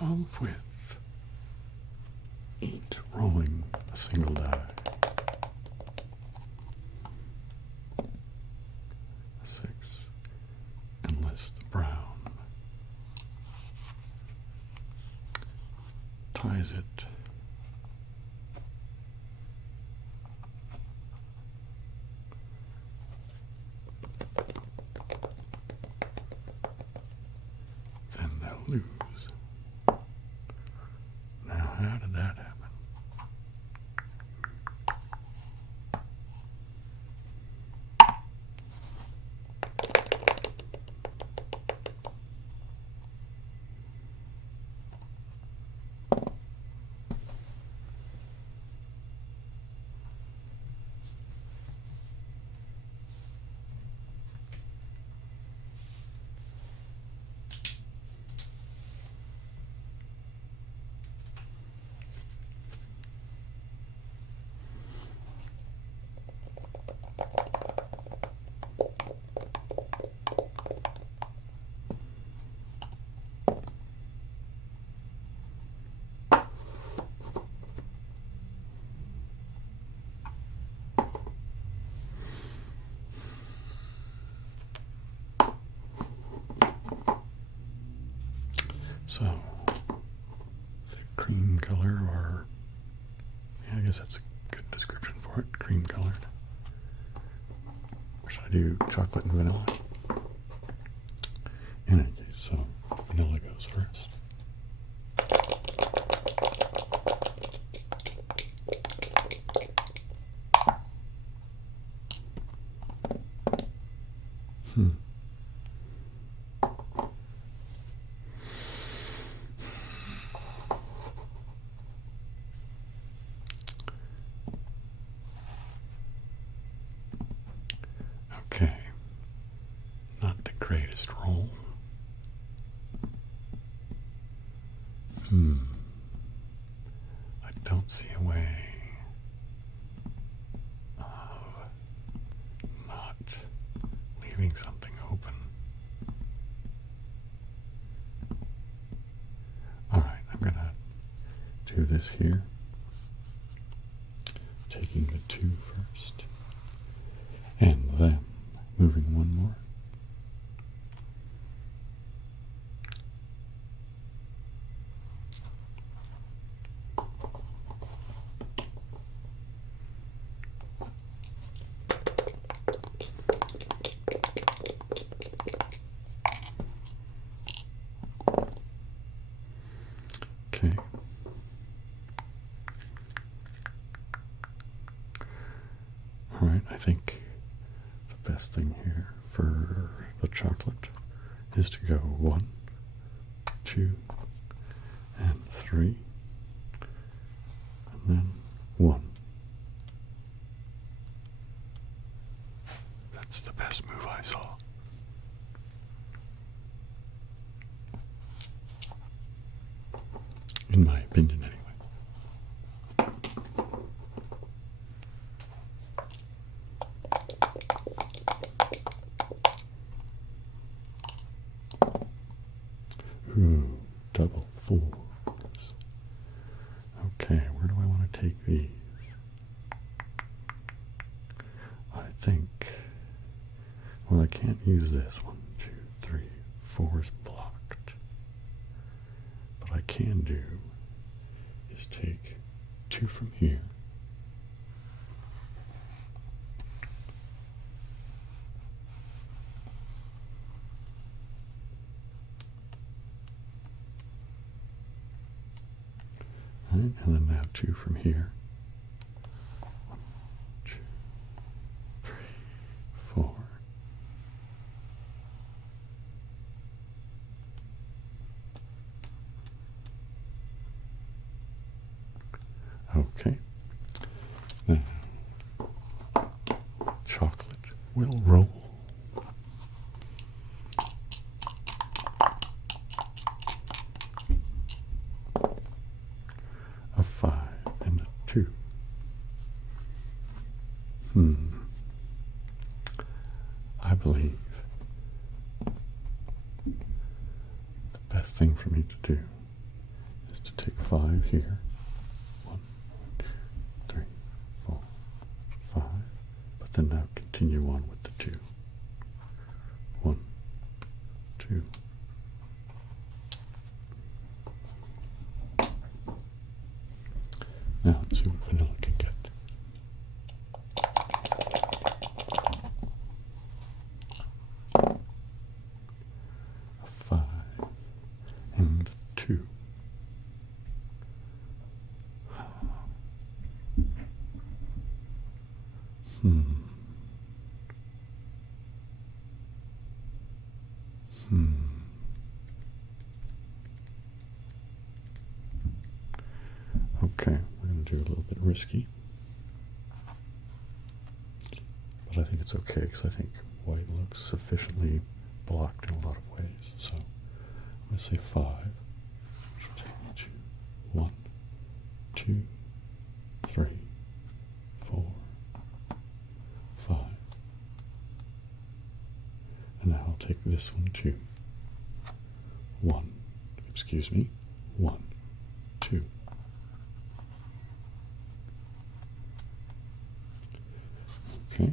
of with 8 rolling a single die. 6, enlist the brown. Ties it. Then they'll lose. Now, how did that happen? So, the cream color, or yeah, I guess that's a good description for it, cream colored. Or should I do chocolate and vanilla? In any case, so vanilla goes first. Okay, not the greatest roll. I don't see a way of not leaving something open. Alright, I'm gonna do this here, taking the 2 first, and then moving one more. Okay. All right, I think the best thing here for the chocolate is to go 1, 2, and 3, and then 1. That's the best move I saw. In my opinion, anyway. Ooh, double 4s. Okay, where do I want to take these? I think, well, I can't use this. 1, 2, 3, 4 is blocked. What I can do is take 2 from here. Right, and then now 2 from here. 1, 2, 3, 4. Okay. Now, chocolate will roll. A 5 and a 2. I believe the best thing for me to do take 5 here. 1, 2, 3, 4, 5. But then now continue on with the 2. 1, 2. Now let's see what vanilla can get. A 5 and 2. Okay, we're going to do a little bit risky. But I think it's okay because I think white looks sufficiently blocked in a lot of ways. So I'm going to say 5, which will take me to 1, 2, 3, 4, 5. And now I'll take this one too. 1, 2. Okay.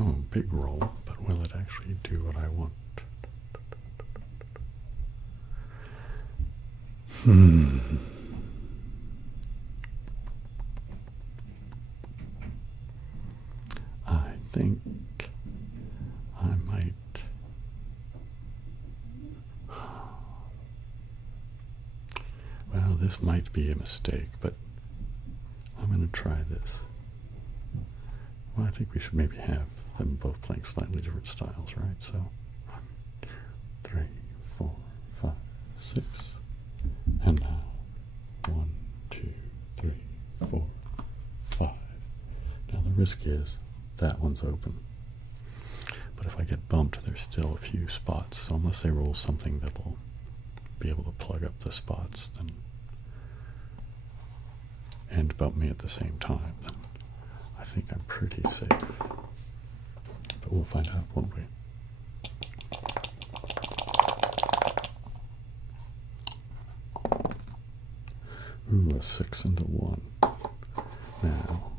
Oh, big roll, but will it actually do what I want? I think I might. Well, this might be a mistake, but I'm going to try this. Well, I think we should maybe have them both playing slightly different styles, right? So 1, 2, 3, 4, 5, 6. And now 1, 2, 3, 4, 5. Now the risk is that one's open. But if I get bumped, there's still a few spots. So unless they roll something that will be able to plug up the spots then and bump me at the same time, then I think I'm pretty safe. But we'll find out, won't we? Ooh, a 6 and a 1. Now,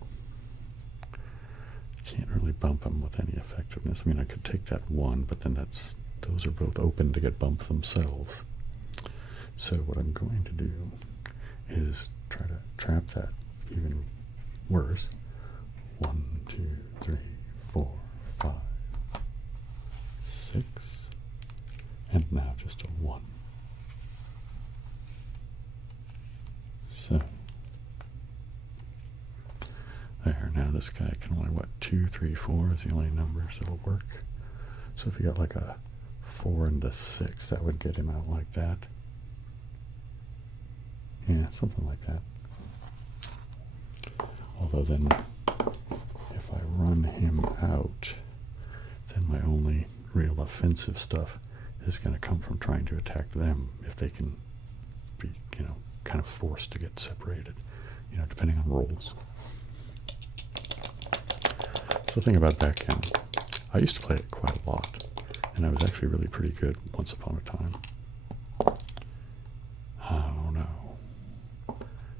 can't really bump them with any effectiveness. I mean, I could take that 1, but then those are both open to get bumped themselves. So what I'm going to do is try to trap that even worse. 1, 2, 3, 4, 5, 6, and now just a 1. So there, now this guy can only, 2, 3, 4 is the only numbers that'll work. So if you got like a 4 and a 6, that would get him out like that. Yeah, something like that. Although then, if I run him out, then my only real offensive stuff is going to come from trying to attack them if they can be, kind of forced to get separated, depending on rolls. So the thing about Backgammon, I used to play it quite a lot, and I was actually really pretty good once upon a time. Oh no.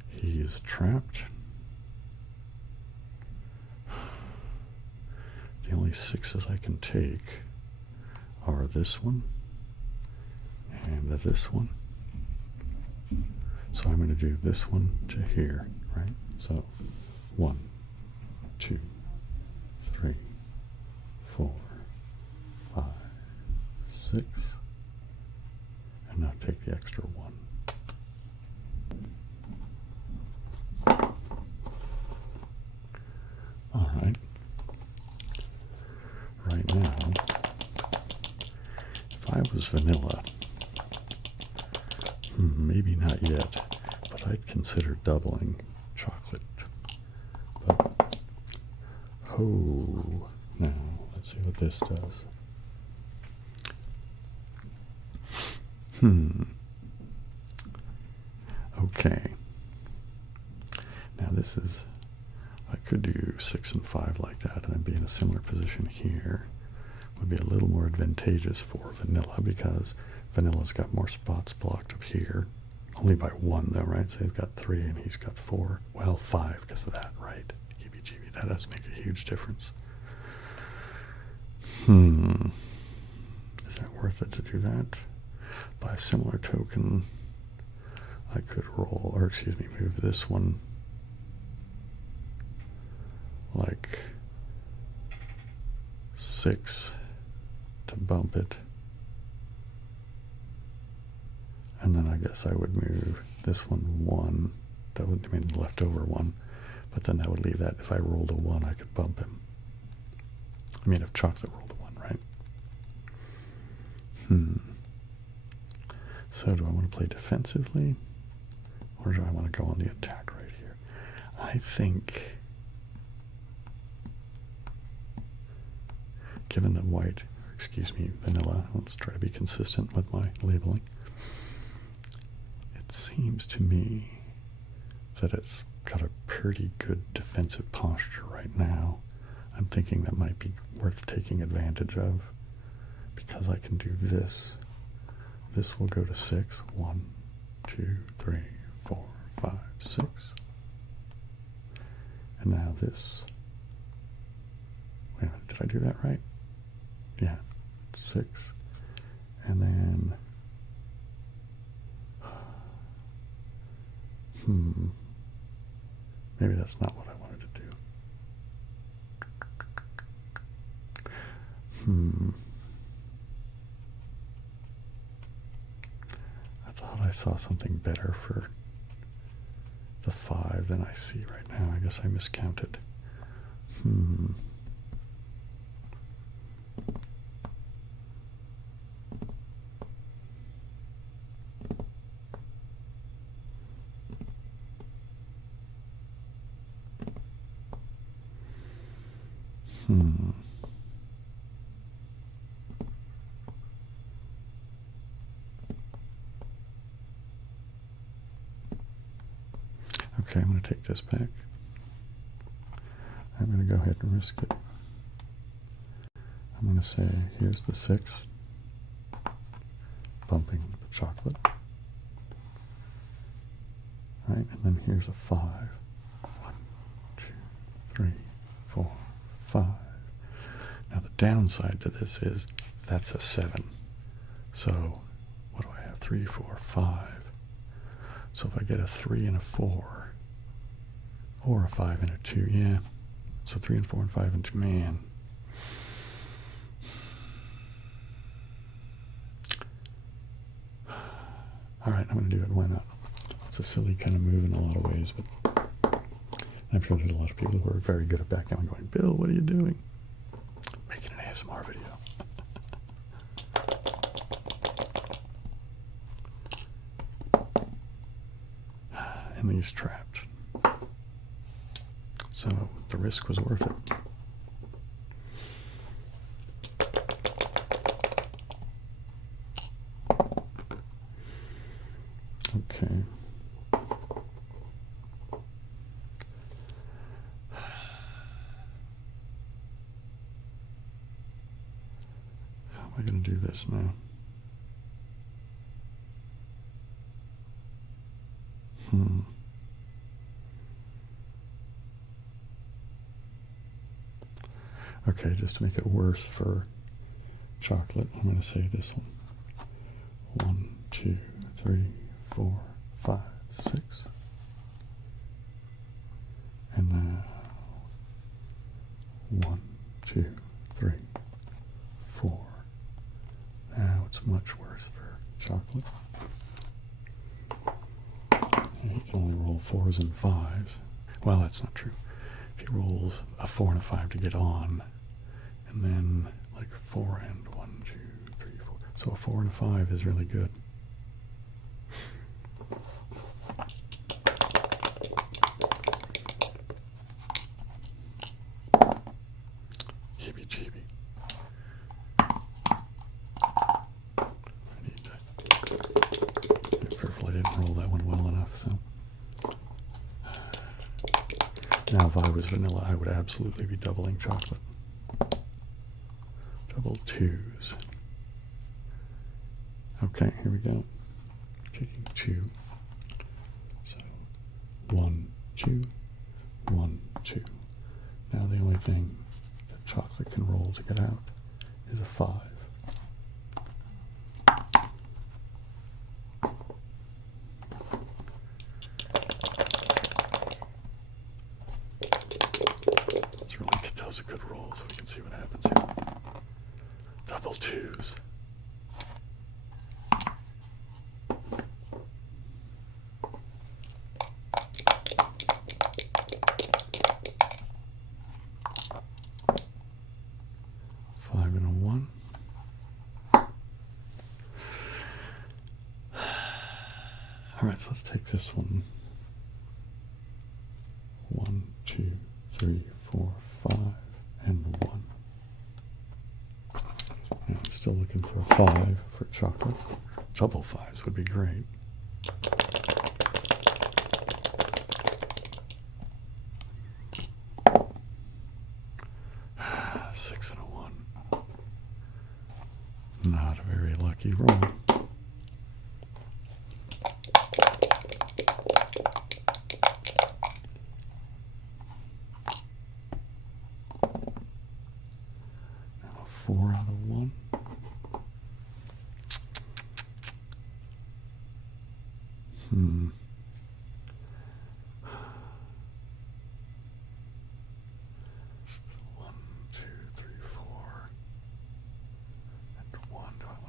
He is trapped. The only 6s I can take are this one and this one. So I'm going to do this one to here, right? So 1, 2, 3, 4, 5, 6, and now take the extra 1. All right. Right now, if I was vanilla, maybe not yet, but I'd consider doubling chocolate. But, now, let's see what this does. Okay. Now this is, I could do 6 and 5 like that and then be in a similar position here. Would be a little more advantageous for vanilla because vanilla's got more spots blocked up here. Only by 1 though, right? So he's got 3 and he's got 4. Well, 5 because of that, right? Heebie-jeebie, that does make a huge difference. Is that worth it to do that? By a similar token, I could roll, or excuse me, move this one like 6 to bump it. And then I guess I would move this one 1. That would mean leftover 1. But then that would leave that. If I rolled a 1, I could bump him. I mean, if chocolate rolled a 1, right? So do I want to play defensively? Or do I want to go on the attack right here? I think, given that white, excuse me, vanilla, let's try to be consistent with my labeling. It seems to me that it's got a pretty good defensive posture right now. I'm thinking that might be worth taking advantage of because I can do this. This will go to 6. 1, 2, 3, 4, 5, 6. And now this. Wait a minute, did I do that right? Yeah, 6. And then maybe that's not what I wanted to do. I thought I saw something better for the 5 than I see right now. I guess I miscounted. Okay, I'm going to take this back. I'm going to go ahead and risk it. I'm going to say, here's the 6, bumping the chocolate. Right, and then here's a 5. 1, 2, 3, 4, 5. Now the downside to this is that's a 7. So what do I have? 3, 4, 5. So if I get a 3 and a 4, or a 5 and a 2, yeah. So 3 and 4 and 5 and 2, man. All right, I'm going to do it. Why not? It's a silly kind of move in a lot of ways, but I'm sure there's a lot of people who are very good at backgammon going, Bill, what are you doing? Making an ASMR video. And he's trapped. So the risk was worth it. Okay. How am I going to do this now? Okay, just to make it worse for chocolate, I'm going to say this one. 1, 2, 3, 4, 5, 6. And now 1, 2, 3, 4. Now it's much worse for chocolate. He can only roll 4s and 5s. Well, that's not true. If he rolls a 4 and a 5 to get on, and then like 4 and 1, 2, 3, 4. So a 4 and a 5 is really good. Heebie-jeebie. I need to be careful I didn't roll that one well enough, so. Now, if I was vanilla, I would absolutely be doubling chocolate. Double twos. Okay, here we go. Kicking 2. So 1, 2, 1, 2. Now the only thing that chocolate can roll to get out is a 5. Let's really get those a good roll so we can see what happens here. Double twos. Alright, so let's take this one. 1, 2, 3, 4, 5, and 1. Now I'm still looking for a 5 for chocolate. Double 5s would be great. Six and a 1. Not a very lucky roll.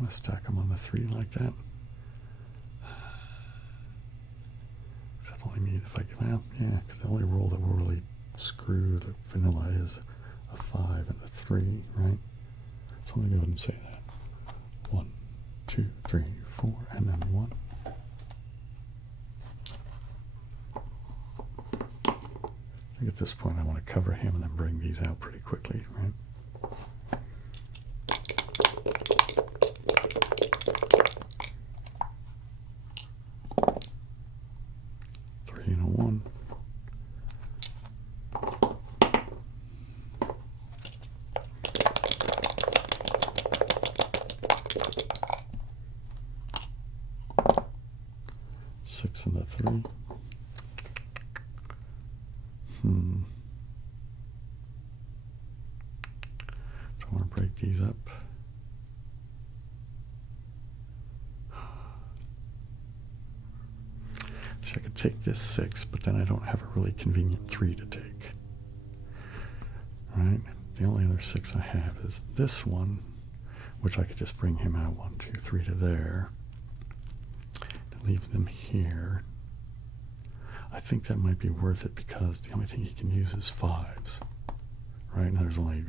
Stack them on the 3 like that. That only means if I get, well, yeah, because the only roll that will really screw the vanilla is a 5 and a 3, right? So let me go ahead and say that. 1, 2, 3, 4, and then 1. I think at this point I want to cover him and then bring these out pretty quickly, right? And a 3. So I want to break these up. See, I could take this 6, but then I don't have a really convenient 3 to take. Right? The only other 6 I have is this one, which I could just bring him out 1, 2, 3 to there. Leaves them here. I think that might be worth it because the only thing he can use is 5s. Right? Now there's only,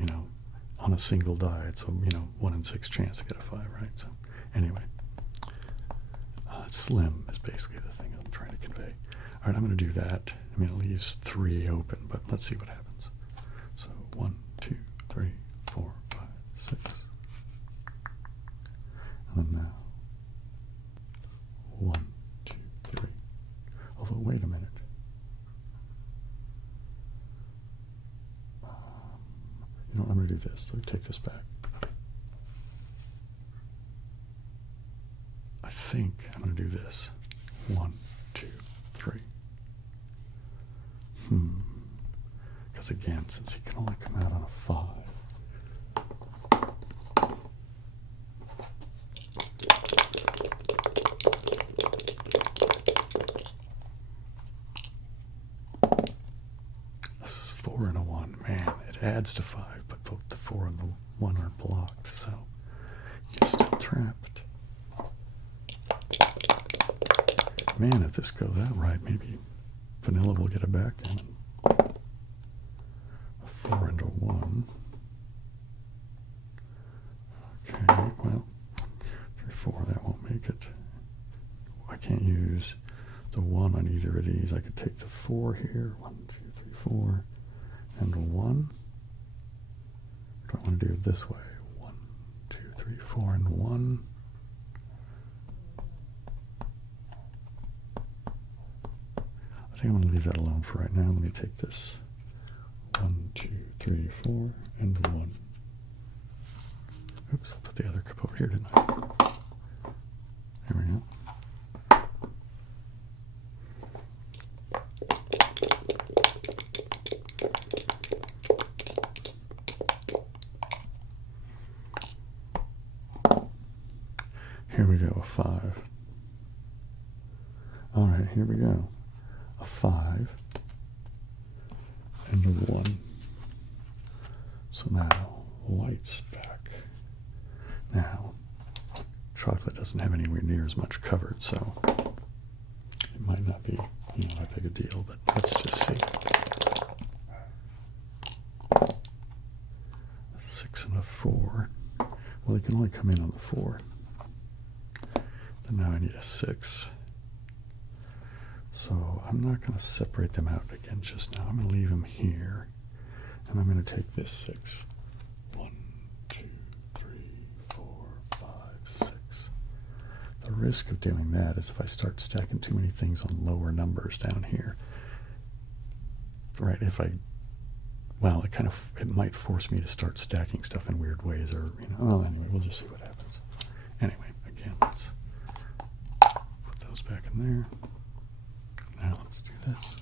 on a single die, it's a, 1 in 6 chance to get a 5, right? So, anyway. Slim is basically the thing I'm trying to convey. Alright, I'm going to do that. I mean, it leaves 3 open, but let's see what happens. So, 1, 2, 3, 4, 5, 6. And then now. 1, 2, 3. Although, wait a minute. I'm going to do this. Let me take this back. I think I'm going to do this. 1, 2, 3. Because again, since he can only come out on a 5. Adds to 5, but both the 4 and the 1 are blocked, so he's still trapped. Man, if this goes out right, maybe vanilla will get a backgammon. A 4 and a 1. Okay, well, 3, 4, that won't make it. I can't use the 1 on either of these. I could take the 4 here. 1, 2, 3, 4, and a 1. I want to do it this way. 1, 2, 3, 4, and 1. I think I'm going to leave that alone for right now. Let me take this 3, 4, and 1. Oops, I put the other cup over here, didn't I? There we go. Here we go, a 5. All right, here we go. A 5 and a 1. So now, white's back. Now, chocolate doesn't have anywhere near as much covered, so it might not be, that big a deal, but let's just see. A 6 and a 4. Well, they can only come in on the 4. But now I need a 6. So I'm not going to separate them out again just now. I'm going to leave them here. And I'm going to take this 6. 1, 2, 3, 4, 5, 6. The risk of doing that is if I start stacking too many things on lower numbers down here. Right, well, it might force me to start stacking stuff in weird ways, or, anyway, we'll just see what happens. Anyway, again, let's put those back in there. Now let's do this.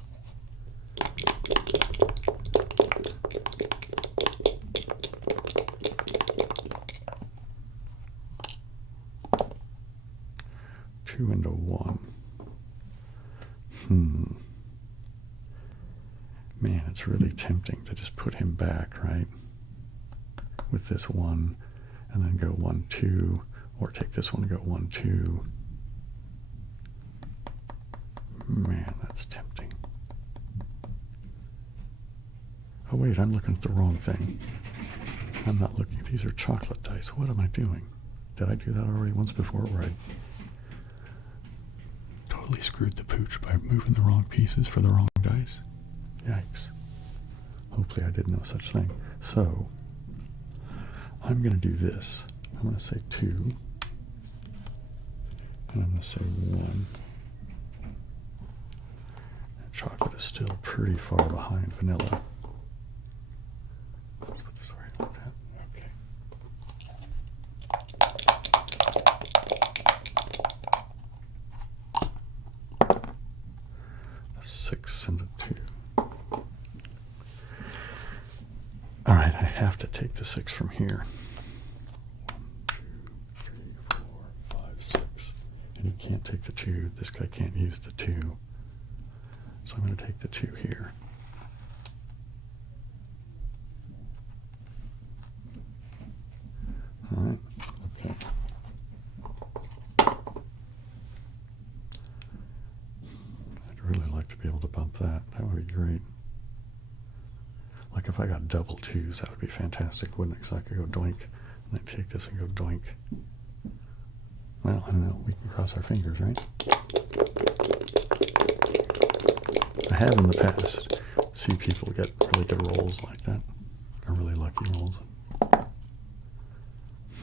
Two into 1. Man, it's really tempting to just put him back, right? With this 1, and then go 1, 2, or take this one and go 1, 2. Man, that's tempting. Oh wait, I'm looking at the wrong thing. I'm not looking. These are chocolate dice. What am I doing? Did I do that already once before where I totally screwed the pooch by moving the wrong pieces for the wrong dice? Yikes. Hopefully I did no such thing. So, I'm going to do this. I'm going to say 2. And I'm going to say 1. And chocolate is still pretty far behind vanilla. Let's put this right like that. Okay. A 6 and a 2. All right, I have to take the 6 from here. 1, 2, 3, 4, 5, 6. And you can't take the 2. This guy can't use the 2. So I'm going to take the 2 here. All right, okay. I'd really like to be able to bump that. That would be great. Like if I got double 2s, that would be fantastic, wouldn't it? Because I could go doink, and then take this and go doink. Well, I don't know. We can cross our fingers, right? I have in the past seen people get really good rolls like that, or really lucky rolls.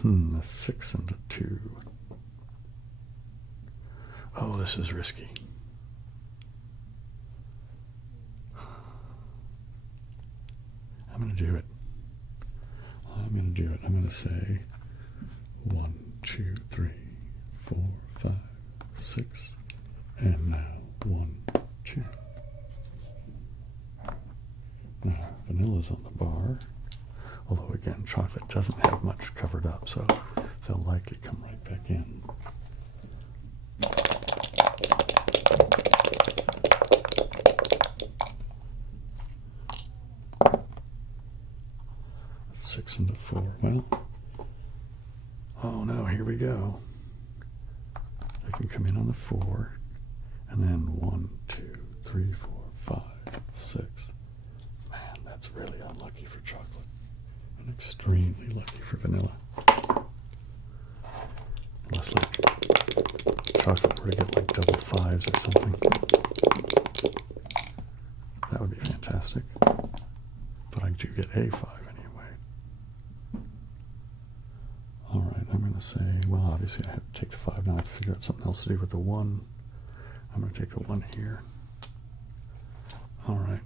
A 6 and a 2. Oh, this is risky. I'm going to do it. I'm going to do it. I'm going to say 1, 2, 3, 4, 5, 6, and now 1, 2. Now, vanilla's on the bar. Although, again, chocolate doesn't have much covered up, so they'll likely come right back in. A 6 and a 4. Well, oh no, here we go. They can come in on the 4, and then 1, 2, 3, 4, 5, 6. Man, that's really unlucky for chocolate. And extremely lucky for vanilla. Unless, like, chocolate were to get, like, double 5s or something. That would be fantastic. But I do get a 5 anyway. Alright, I'm going to say, well, obviously I have to take the 5 now. I have to figure out something else to do with the 1. I'm going to take the 1 here. Alright.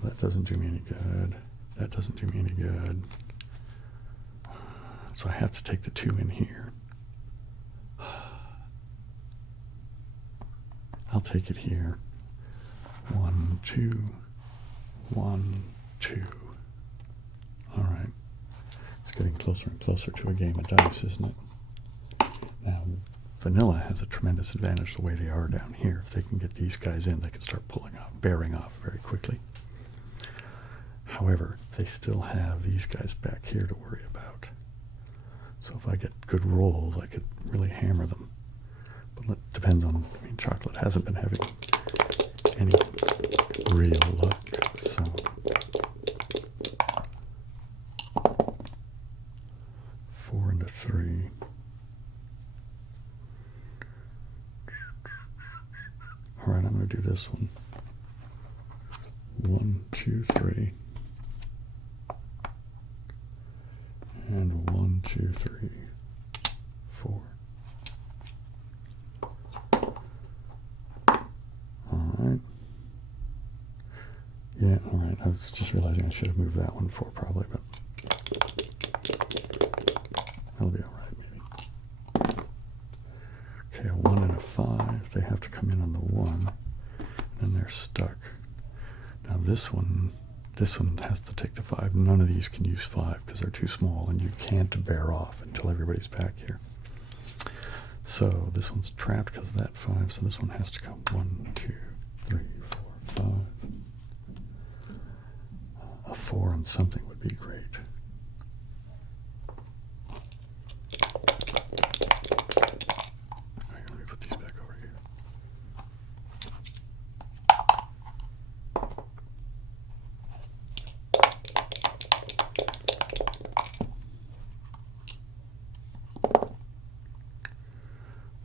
So that doesn't do me any good. That doesn't do me any good. So I have to take the 2 in here. I'll take it here. 1, 2, 1, 2. All right. It's getting closer and closer to a game of dice, isn't it? Now, vanilla has a tremendous advantage the way they are down here. If they can get these guys in, they can start pulling off, bearing off very quickly. However, they still have these guys back here to worry about. So if I get good rolls, I could really hammer them. But it depends on, I mean, Chocolate hasn't been having any real luck, so. Four into 3. All right, I'm going to do this one. 1, 2, 3. And 1, 2, 3, 4. All right. Yeah, all right. I was just realizing I should have moved that one 4 probably, but that'll be all right maybe. Okay, a 1 and a 5. They have to come in on the 1, and they're stuck. Now this one has to take the 5. None of these can use 5 because they're too small, and you can't bear off until everybody's back here. So this one's trapped because of that 5, so this one has to come 1, 2, 3, 4, 5. A 4 on something would be great. All right, let me put these back over here.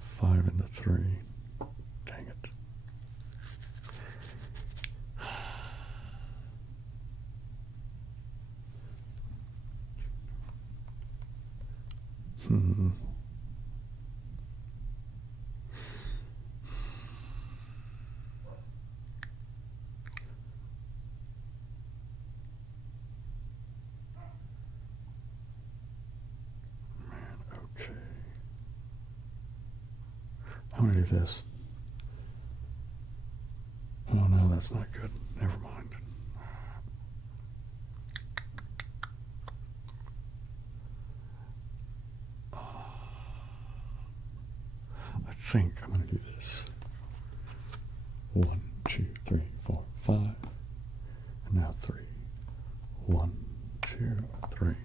Five into 3. Dang it. Okay. I'm going to do this. Oh no, that's not good. Never mind. I think I'm going to do this. 1, 2, 3, 4, 5. And now 3. 1, 2, 3.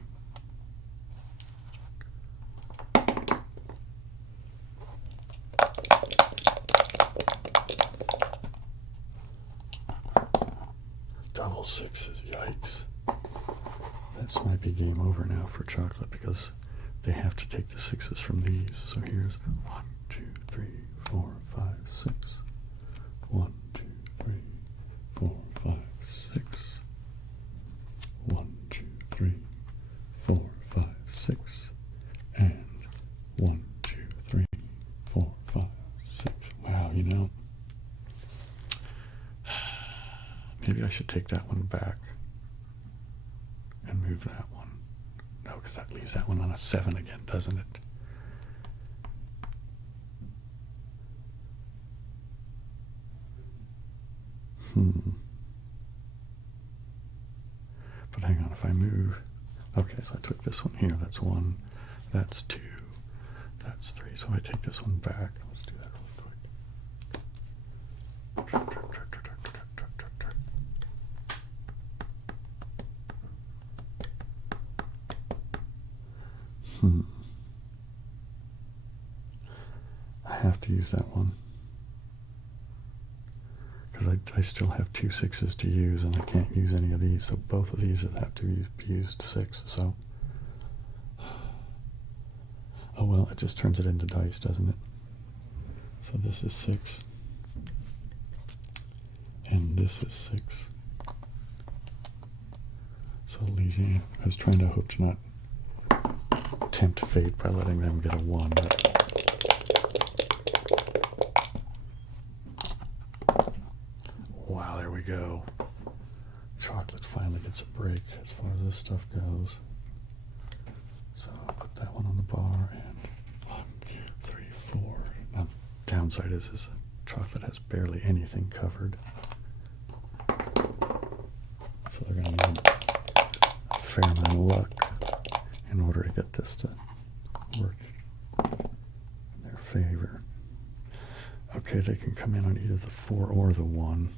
Double 6s, yikes. This might be game over now for Chocolate because they have to take the 6s from these. So here's 1, 2, 3, 4, 5, 6. 1, 2, 3, 4, 5, 6. 1, 2, 3, 4, 5, 6. And 1, 2, 3, 4, 5, 6. Wow, you know. Maybe I should take that one back and move that one. No, because that leaves that one on a 7 again, doesn't it? But hang on, if I move... Okay, so I took this one here. That's 1. That's 2. That's 3. So I take this one back. Let's do that really quick. I have to use that one because I still have 2 6s to use, and I can't use any of these. So both of these have to be used 6. So, oh well, it just turns it into dice, doesn't it? So this is 6, and this is 6. So Louisiana, I was trying to hope to not tempt fate by letting them get a 1. Wow, there we go. chocolate finally gets a break as far as this stuff goes. So I'll put that one on the bar, and 1, 2, 3, 4. Now, downside is chocolate has barely anything covered. So they're going to need a fair amount of luck in order to get this to work in their favor. Okay, they can come in on either the 4 or the 1.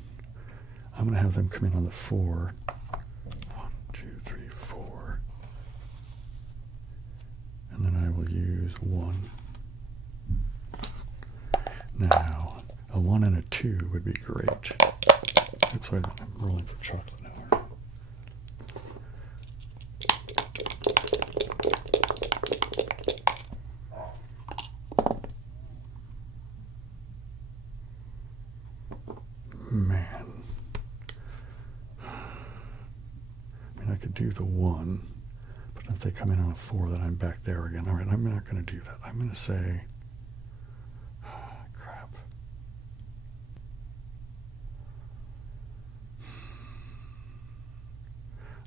I'm going to have them come in on the 4. 1, 2, 3, 4. And then I will use 1. Now, a 1 and a 2 would be great. Oops, wait, I'm rolling for chocolate now. Man. I mean, I could do the 1, but if they come in on a 4, then I'm back there again. All right, I'm not going to do that. I'm going to say, crap.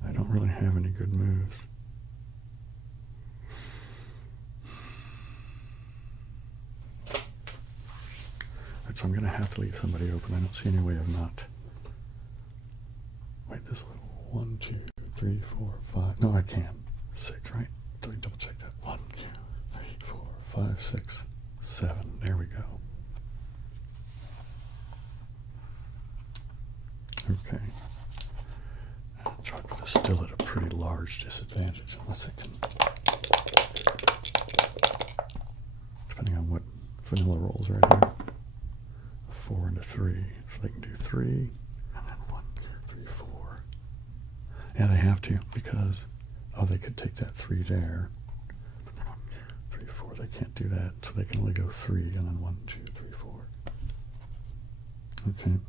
I don't really have any good moves. So I'm going to have to leave somebody open. I don't see any way of not. Wait, this little 1, 2, 3, 4, 5. No, I can. 6, right? Let me double check that. 1, 2, 3, 4, 5, 6, 7. There we go. Okay. Chocolate is still at a pretty large disadvantage unless it can. Depending on what vanilla rolls right here. 4 and a 3, so they can do 3, and then 1, 2, 3, 4. Yeah, they have to, because, they could take that 3 there. 1, 2, 3, 4, they can't do that, so they can only go 3, and then 1, 2, 3, 4. Okay.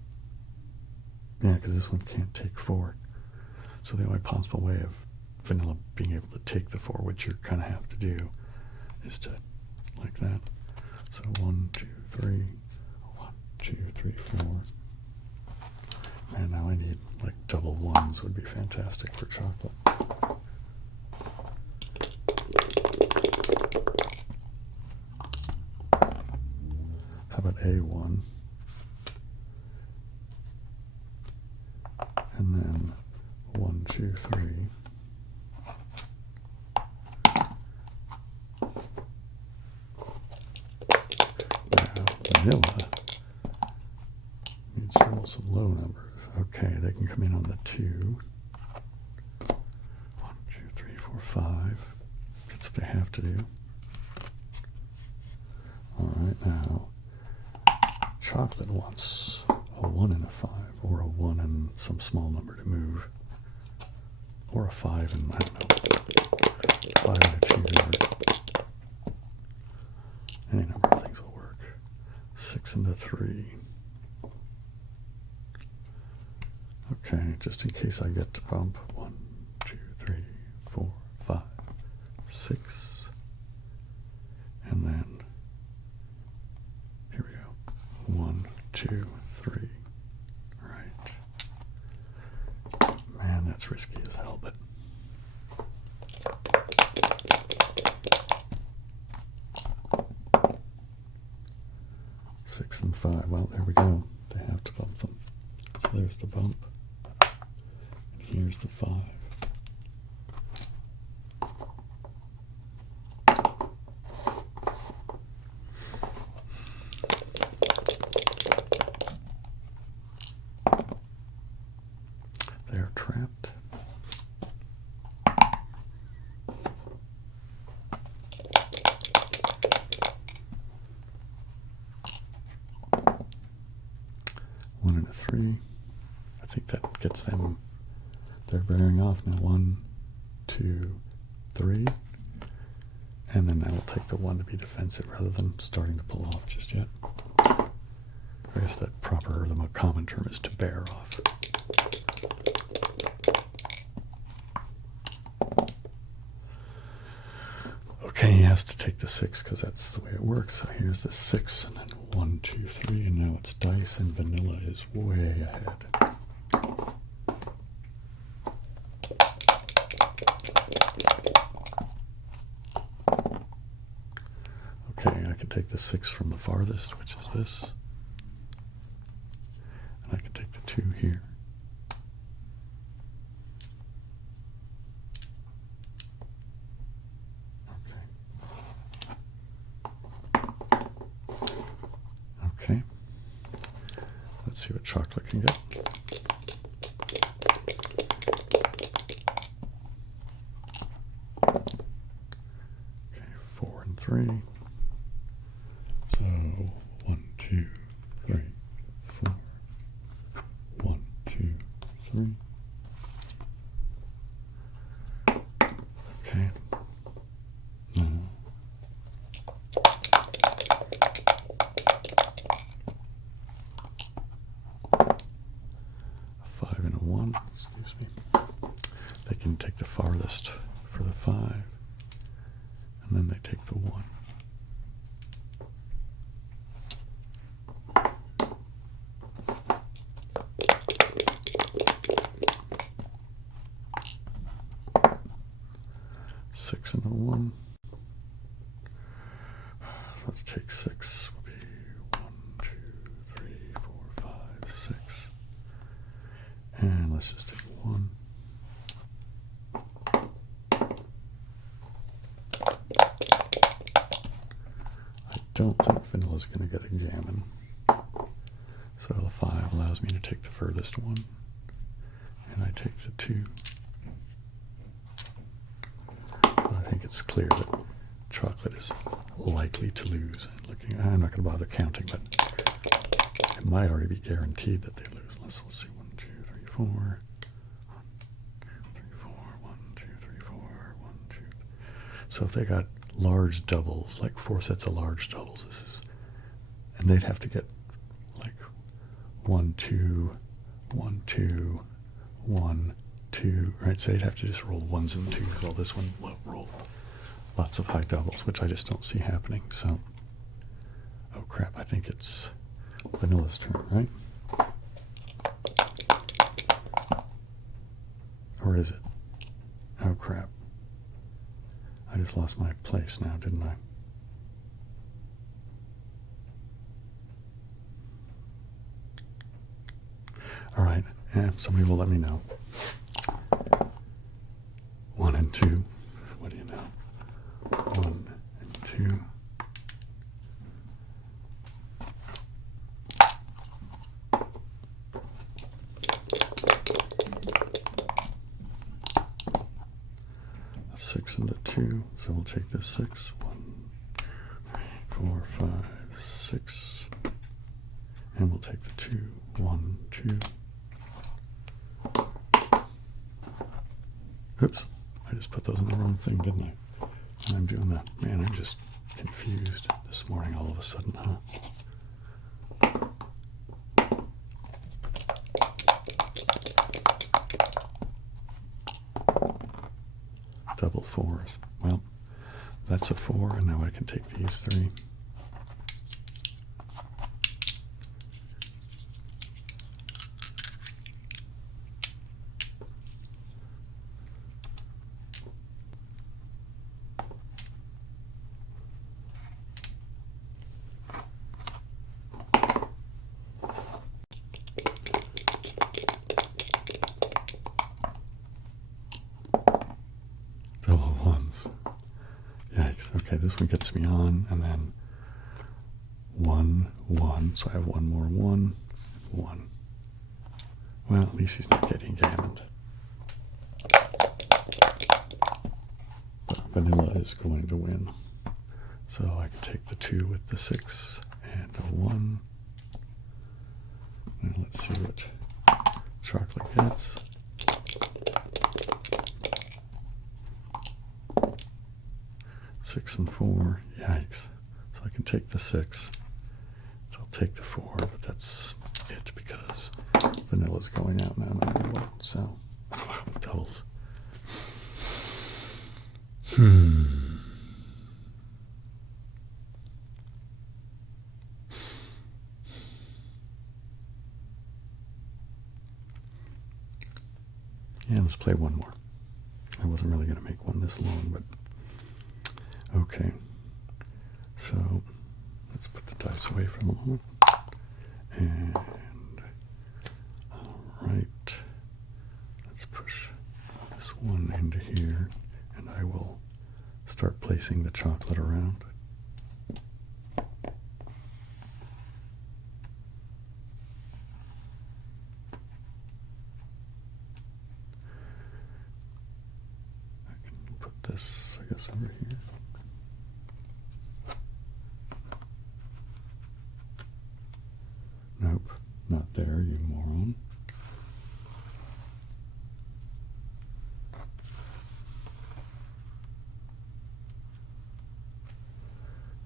Yeah, because this one can't take 4. So the only possible way of vanilla being able to take the 4, which you kind of have to do, is to, like that. So 1, 2, 3, 2, 3, 4. And now I need like double 1s would be fantastic for chocolate. How about A1? And then 1, 2, 3. Now vanilla. Needs to roll some low numbers. Okay, they can come in on the 2. 1, 2, 3, 4, 5. That's what they have to do. Alright, now chocolate wants a 1 and a 5, or a 1 and some small number to move. Or a 5 and, I don't know, 5 and a 2 yard. Any number of things will work. 6 and a 3. Okay, just in case I get to bump. 1, 2, 3, 4, 5, 6. And then, here we go. 1, 2, 3. Right. Man, that's risky as hell, but. Six and 5. Well, there we go. They have to bump them. So there's the bump. Here's the 5. They're trapped. One and a 3. I think that gets them. They're bearing off now. 1, 2, 3. And then that'll take the 1 to be defensive rather than starting to pull off just yet. I guess that proper, the more common term is to bear off. Okay, he has to take the 6 because that's the way it works. So here's the 6, and then 1, 2, 3, and now it's dice, and vanilla is way ahead. 6 from the farthest, which is this. And I can take the 2 here. Okay. Let's see what chocolate can get. Okay, 4 and 3. So 1, 2, 3, 4. 1, 2, 3. Okay. Now. And a 1, excuse me. They can take the farthest for the 5, and then they take the 1. Six and a 1. So let's take 6. Will be 1, 2, 3, 4, 5, 6. And let's just take 1. I don't think Vanilla's going to get a gammon. So the 5 allows me to take the furthest one. And I take the 2. But I think it's clear that chocolate is likely to lose. I'm not going to bother counting, but it might already be guaranteed that they lose. Let's see. 1, 2, 3, 4. 1, 2, 3, 4. 1, 2, 3, 4. 1, 2. So if they got large doubles, like 4 sets of large doubles, and they'd have to get like 1, 2, 1, 2, 1, 2, right? So they'd have to just roll 1s and 2s. Well, this one will roll lots of high doubles, which I just don't see happening. So, oh crap, I think it's Vanilla's turn, right? Or is it? Oh crap. I just lost my place now, didn't I? All right, and somebody will let me know. 1 and 2. What do you know? 1 and 2. A 6 and a 2. So we'll take this 6. 1, 2, 3, 4, 5, 6. And we'll take the 2. 1, 2. Oops. I just put those in the wrong thing, didn't I? And I'm doing that. Man, I'm just confused this morning all of a sudden, huh? Double 4s. Well, that's a 4, and now I can take these 3. Double 1s. Yikes. Okay, this one gets me on, and then 1, 1. So I have one more 1, 1. Well, at least he's not getting gammoned. But Vanilla is going to win. So I can take the 2 with the 6 and a 1. And let's see what chocolate gets. 6 and 4. Yikes. So I can take the 6. So I'll take the 4, but that's it because Vanilla's going out now no matter what. So, doubles. Yeah, let's play one more. I wasn't really going to make one this long, but okay. So, let's put the dice away for a moment. And all right, let's push this one into here, and I will start placing the chocolate around. I can put this, I guess, over here. Nope, not there, you moron.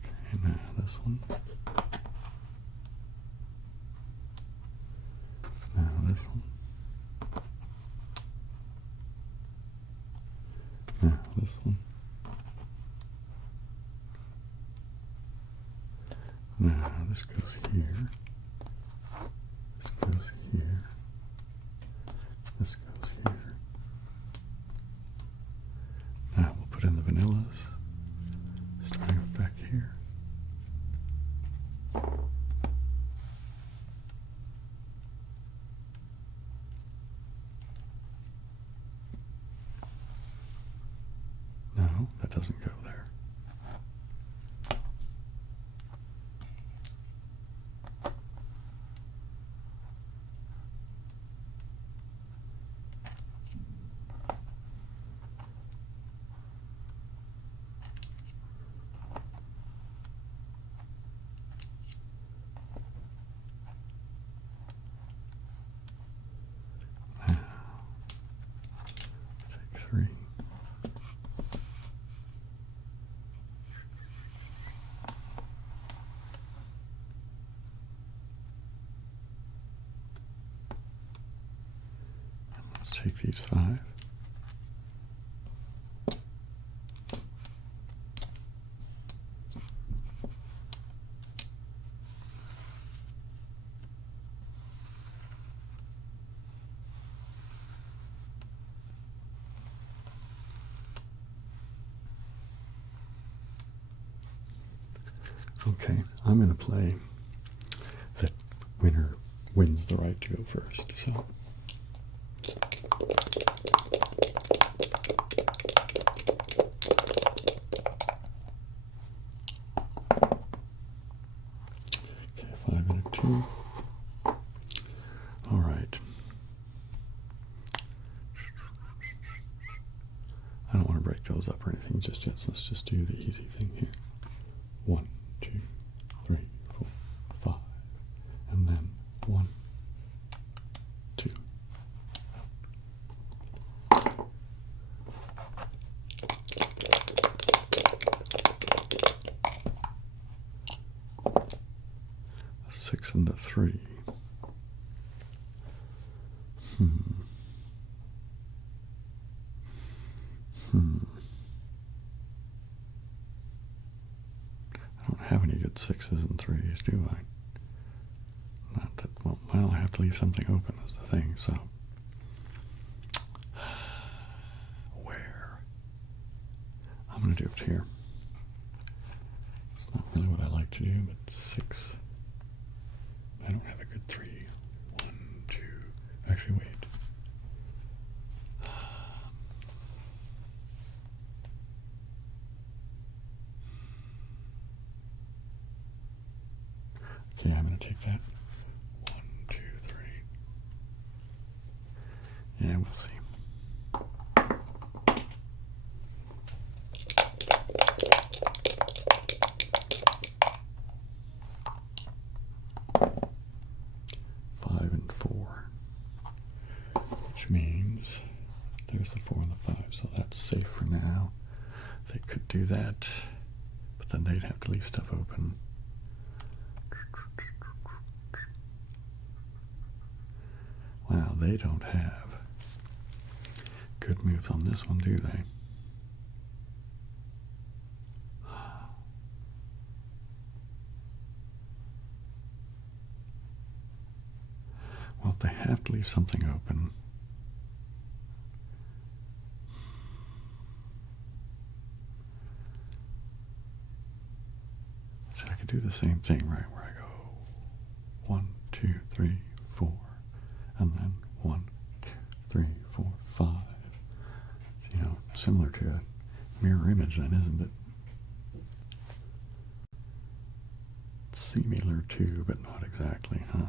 Okay, now this one. Now this one. Now this one. Now this goes here. This goes here. This goes here. Now we'll put in the vanillas, starting with back here. No, that doesn't go there. Take 3. Let's take these 5. Okay, I'm going to play that winner wins the right to go first, so. Okay, 5 and a 2. All right. I don't want to break those up or anything just yet, so let's just do the easy thing here. 1, 2, 3, 4, 5, and then 1, 2. A 6 and a 3. I don't have any good 6s and 3s, do I? Not that, well, I have to leave something open is the thing, so. Where? I'm going to do it here. It's not really what I like to do, but 6. I don't have a good 3. 1, 2. Actually, wait. Okay, I'm going to take that. 1, 2, 3. Yeah, we'll see. Five and 4, which means there's the 4 and the 5, so that's safe for now. They could do that, but then they'd have to leave stuff open. Wow, they don't have good moves on this one, do they? Well, if they have to leave something open, see, I could do the same thing, right? Where I go 1, 2, 3, 4, and then 1, 2, 3, 4, 5. It's, you know, similar to a mirror image then, isn't it? Similar to, but not exactly, huh?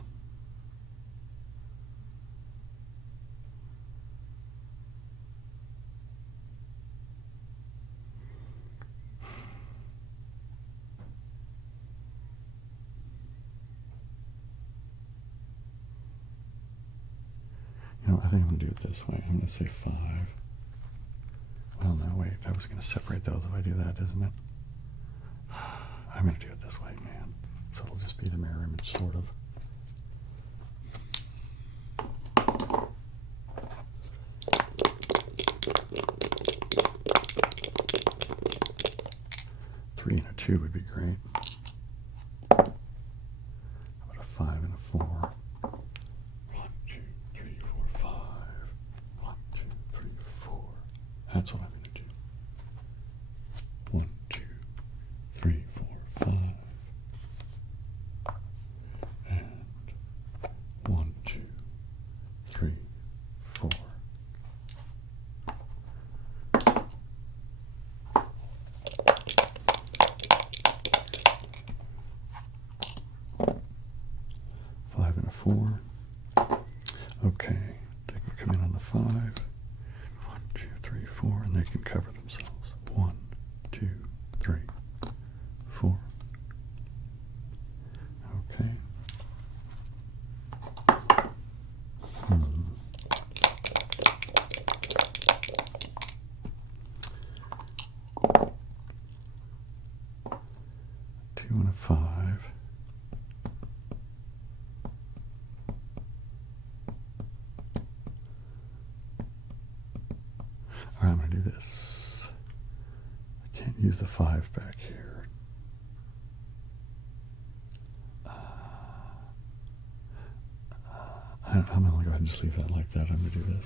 You know, I think I'm going to do it this way. I'm going to say 5. Well, no, wait. I was going to separate those if I do that, isn't it? I'm going to do it this way, man. So it'll just be the mirror image, sort of. Three and a 2 would be great. How about a 5 and a 4? 1, 2, 3, 4, 5. 1, 2, 3, 4. That's what I'm going to do. 1, 2, 3, 4, 5. And 1, 2, 3, 4. Five and a 4. Okay, they can come in on the 5. 1, 2, 3, 4, and they can cover themselves. 1, 2, 3, 4. Okay. Two and a 5. All right, I'm going to do this. I can't use the 5 back here. I'm going to go ahead and just leave that like that. I'm going to do this.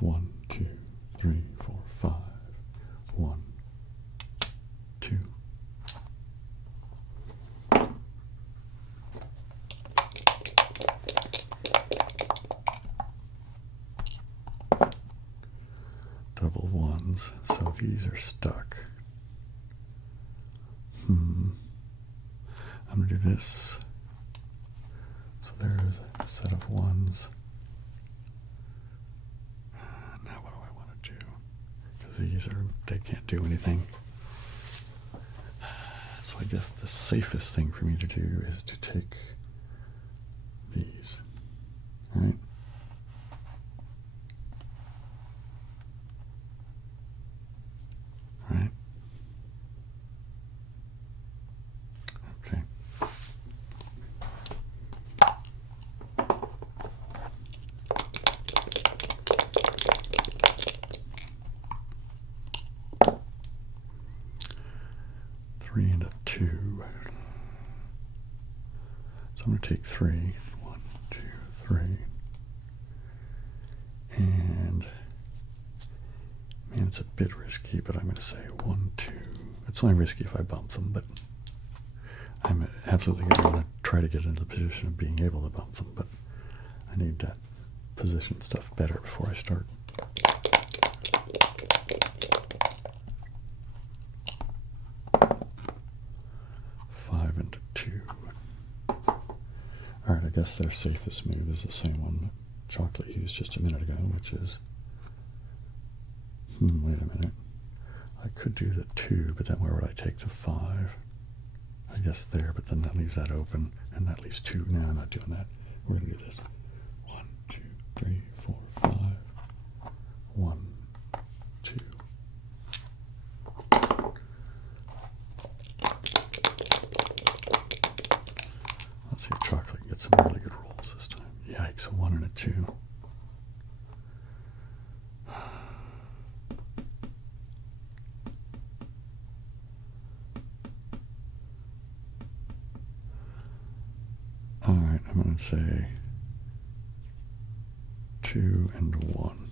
1, 2, 3, 4, 5. 1, 2. Double 1s, so these are stuck. I'm going to do this. So there's a set of 1s. Now what do I want to do? Because they can't do anything. So I guess the safest thing for me to do is to take these. All right? Right? Okay. Three and a 2. So I'm going to take 3. 1, 2, 3. And man, it's a bit risky, but I'm going to say 1, 2. It's only risky if I bump them, but I'm absolutely going to want to try to get into the position of being able to bump them, but I need that position stuff better before I start. Five and a 2. All right, I guess their safest move is the same one that Chocolate used just a minute ago, which is, wait a minute. I could do the 2, but then where would I take the 5? I guess there, but then that leaves that open, and that leaves 2. No, I'm not doing that. We're going to do this. 1, 2, 3, 4, 5. 1, 2. Let's see if Chocolate can get some really good rolls this time. Yikes, a 1 and a 2. All right, I'm going to say 2 and 1.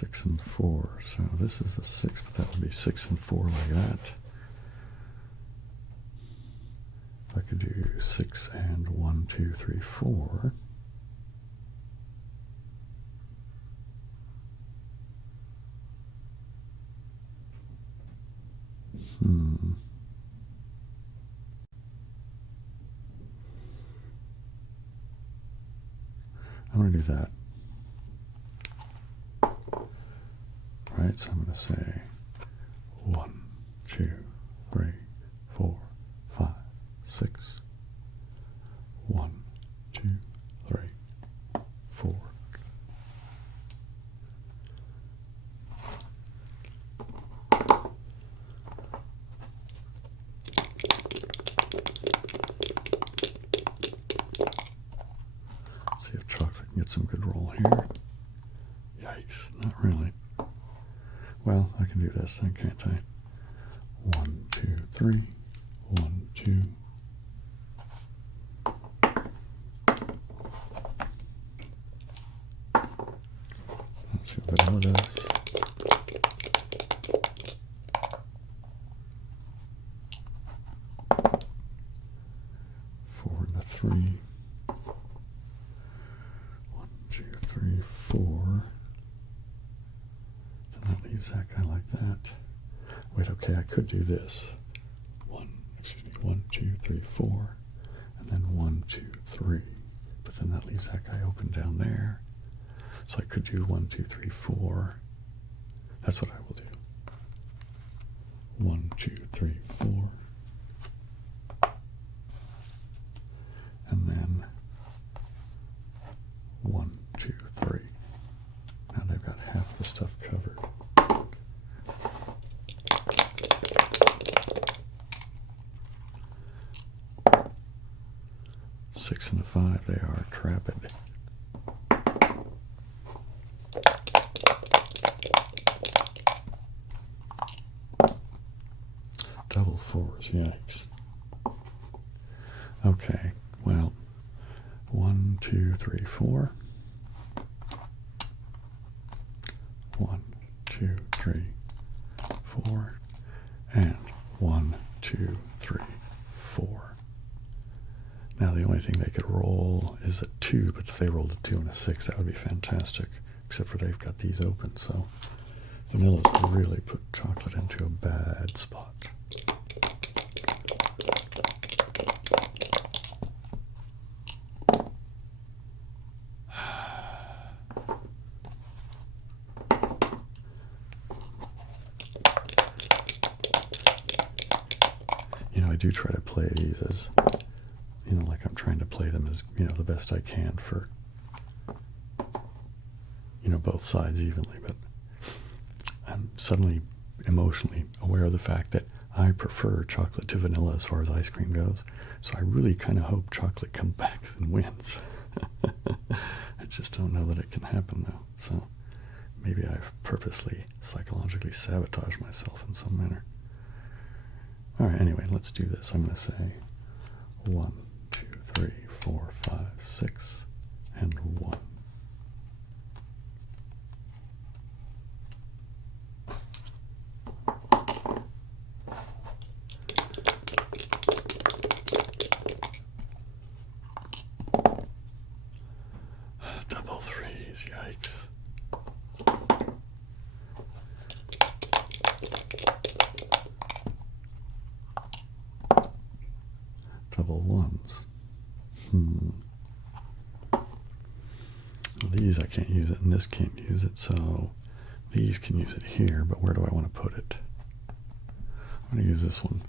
6 and 4. So this is a 6, but that would be 6 and 4 like that. I could do 6 and 1, 2, 3, 4. I'm going to do that. Right, so I'm going to say 1, 2, 3, 4, 5, 6. 1, 2, 3, 4. See if chocolate can get some good roll here. Yikes, not really. Well, I can do this then, can't I? 1, 2, 3. 1, 2. Let's see what vanilla does. Four and a 3. 1, 2, 3, 4. Then that leaves that guy like that. Wait, okay, I could do this. 1, 2, 3, 4. And then 1, 2, 3. But then that leaves that guy open down there. So I could do 1, 2, 3, 4. That's what I will do. 1, 2, 3, 4. And then 1, 2, 3. Now they've got half the stuff covered. Six and a 5, they are trapped. Double 4s, yikes. Okay, well, 1, 2, 3, 4. 1, 2, 3, 4. And 1, 2, 3, 4. Now the only thing they could roll is a 2, but if they rolled a 2 and a 6, that would be fantastic. Except for they've got these open, so vanilla's really put chocolate into a bad spot. You know, I do try to play these as, you know, like I'm trying to play them as, you know, the best I can for, you know, both sides evenly, but I'm suddenly emotionally aware of the fact that I prefer chocolate to vanilla as far as ice cream goes, so I really kind of hope chocolate comes back and wins. I just don't know that it can happen, though, so maybe I've purposely psychologically sabotaged myself in some manner. All right, anyway, let's do this. I'm going to say 1, 2, 3, 4, 5, 6, and 1. Double 3s, yikes. Double 1s. Well, these I can't use it, and this can't use it, so these can use it here, but where do I want to put it? I'm going to use this one.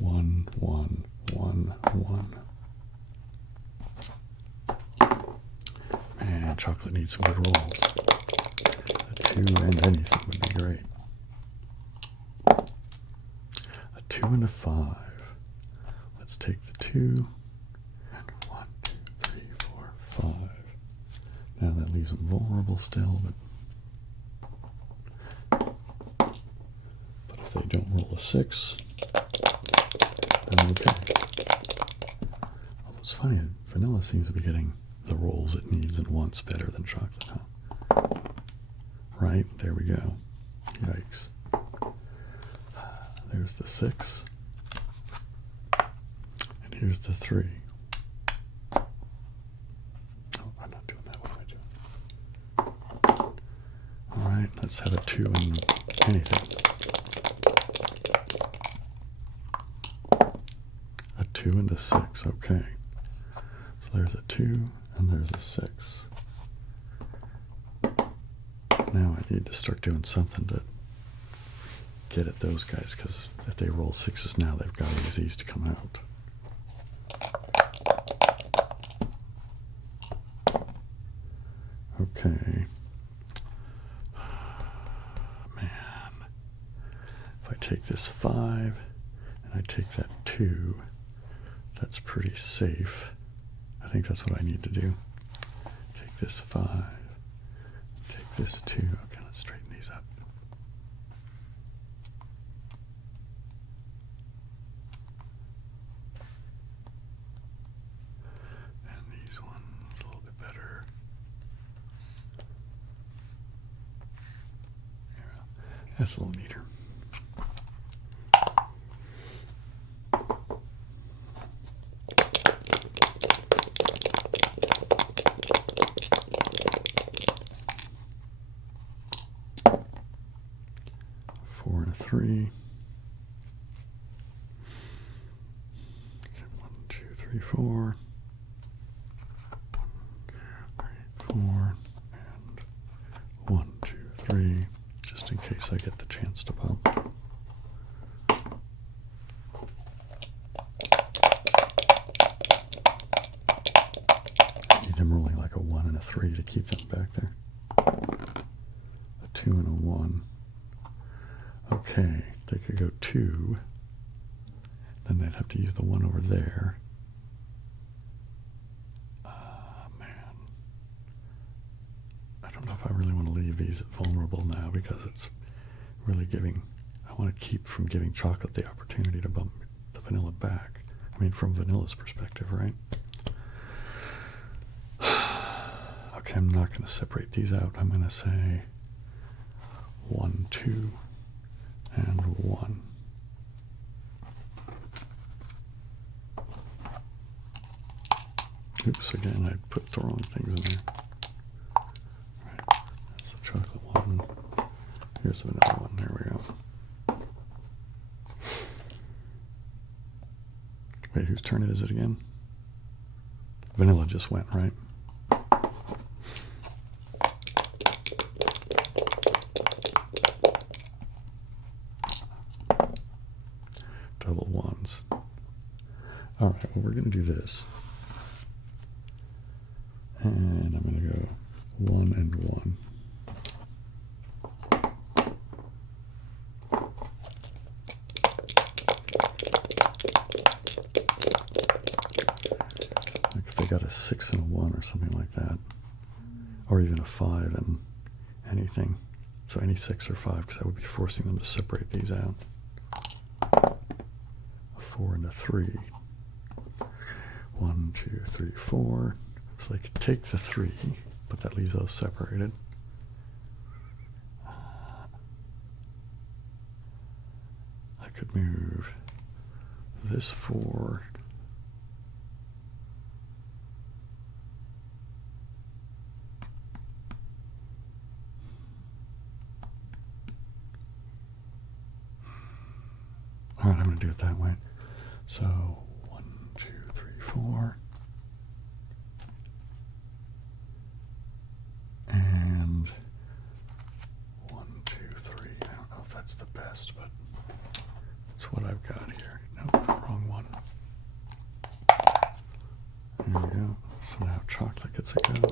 1, 1, 1, 1. Man, chocolate needs some good rolls. A 2 and anything would be great. A 2 and a 5. Let's take the 2 and 1, 2, 3, 4, 5. Now that leaves them vulnerable still, but if they don't roll a 6, then okay. Although it's funny, vanilla seems to be getting the rolls it needs and wants better than chocolate, huh? Right. right? There we go. Yikes. There's the 6. And here's the 3. Oh, I'm not doing that. What am I doing? All right, let's have a 2 and anything. A 2 and a 6, okay. So there's a 2 and there's a 6. Now I need to start doing something to get at those guys, because if they roll 6s now, they've got to use these to come out. Okay. Man. If I take this 5 and I take that 2, that's pretty safe. I think that's what I need to do. Take this 5, take this 2. Okay, let's straighten these up. And these ones a little bit better. That's a little neater. Four and a 3. Okay, 1, 2, 3, 4. 1, 2, 3, 4. And 1, 2, 3. Just in case I get the chance to bump. I need them rolling like a 1 and a 3 to keep them back there. A 2 and a 1. Okay, they could go 2. Then they'd have to use the 1 over there. Man. I don't know if I really want to leave these vulnerable now, because it's really giving... I want to keep from giving chocolate the opportunity to bump the vanilla back. I mean, from vanilla's perspective, right? Okay, I'm not going to separate these out. I'm going to say 1, 2, and 1. Oops, again, I put the wrong things in there. All right, that's the chocolate one. Here's the vanilla one. There we go. Wait, whose turn is it again? Vanilla just went, right? Double 1s. All right, well, we're going to do this. And I'm going to go 1 and 1. Like if they got a 6 and a 1 or something like that. Or even a 5 and anything. So any 6 or 5, because I would be forcing them to separate these out. A 4 and a 3. 1, 2, 3, 4. So they could take the 3, but that leaves those separated. I could move this 4. All right, I'm going to do it that way. So 1, 2, 3, 4. And 1, 2, 3. I don't know if that's the best, but that's what I've got here. Nope, wrong one. There we go. So now chocolate gets a go.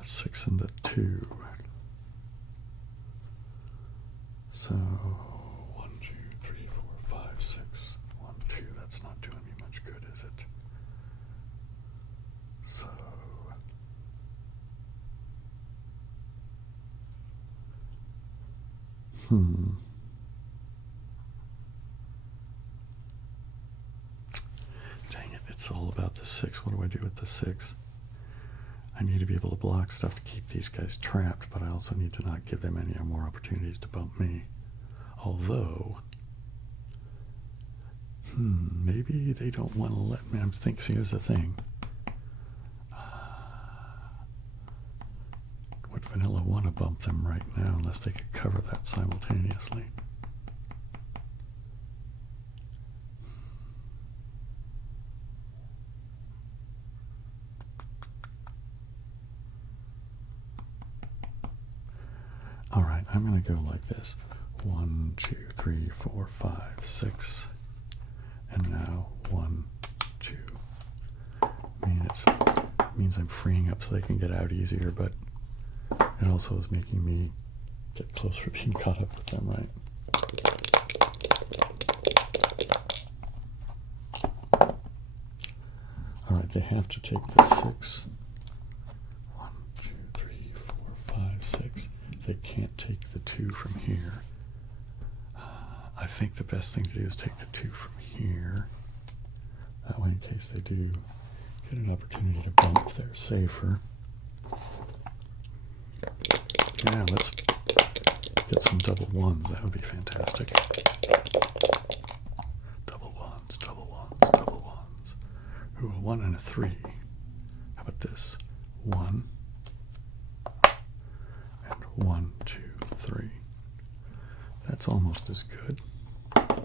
A 6 and a 2. So 1, 2, 3, 4, 5, 6. 1, 2. That's not doing me much good, is it? So dang it, it's all about the 6. What do I do with the 6? I need to be able to block stuff to keep these guys trapped, but I also need to not give them any more opportunities to bump me. Although, maybe they don't want to let me. I'm thinking, see, here's the thing. Would Vanilla want to bump them right now unless they could cover that simultaneously? All right, I'm going to go like this. 1, 2, 3, 4, 5, 6. And now 1, 2. I mean, it means I'm freeing up so they can get out easier, but it also is making me get closer to being caught up with them, right? All right, they have to take the 6. 1, 2, 3, 4, 5, 6. They can't take the 2 from here. I think the best thing to do is take the 2 from here. That way, in case they do get an opportunity to bump, they're safer. Yeah, let's get some double 1s. That would be fantastic. Double 1s, double 1s, double 1s. Ooh, a 1 and a 3. How about this? 1. 1, 2, 3. That's almost as good. Let's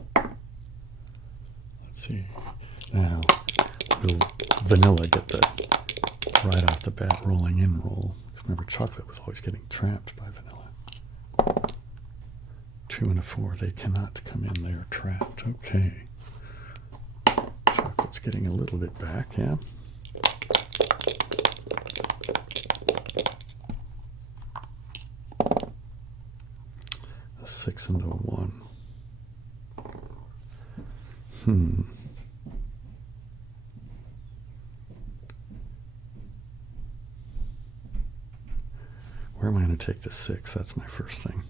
see. Now, will Vanilla get the right off the bat rolling in roll? Because remember, Chocolate was always getting trapped by Vanilla. 2 and a 4. They cannot come in. They are trapped. Okay. Chocolate's getting a little bit back, yeah? A 6 and a 1. Where am I going to take the 6? That's my first thing.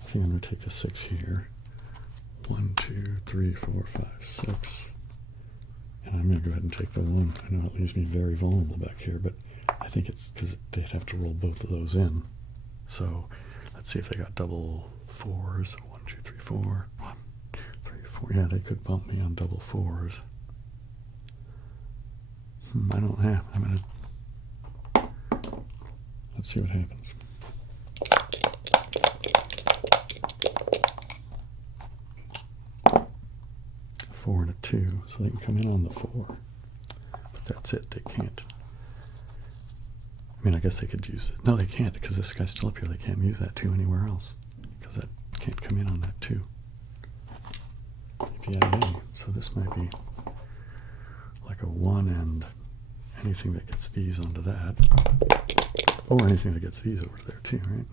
I think I'm going to take the 6 here. 1, 2, 3, 4, 5, 6. And I'm going to go ahead and take the 1. I know it leaves me very vulnerable back here, but I think it's because they'd have to roll both of those in. So let's see if they got double 4s. 1, 2, 3, 4. 1, 2, 3, 4. Yeah, they could bump me on double 4s. I don't have. I'm going to. Let's see what happens. 4 and a 2, so they can come in on the 4. But that's it. They can't. I mean, I guess they could use it. No, they can't, because this guy's still up here. They can't use that 2 anywhere else, because that can't come in on that 2. Yeah. So this might be like a 1 and anything that gets these onto that. Or anything that gets these over there too, right?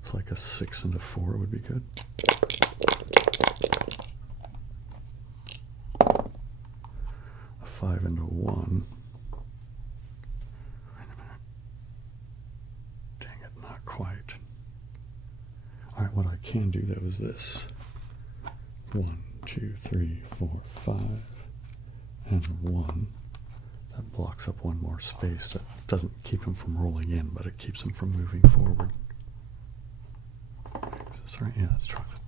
It's like a 6 and a 4 would be good. A 5 and a 1. Wait a minute. Dang it, not quite. Alright, what I can do though is this. 1, 2, 3, 4, 5, and 1. That blocks up one more space. That doesn't keep him from rolling in, but it keeps him from moving forward. Is this right? Yeah, that's Chocolate.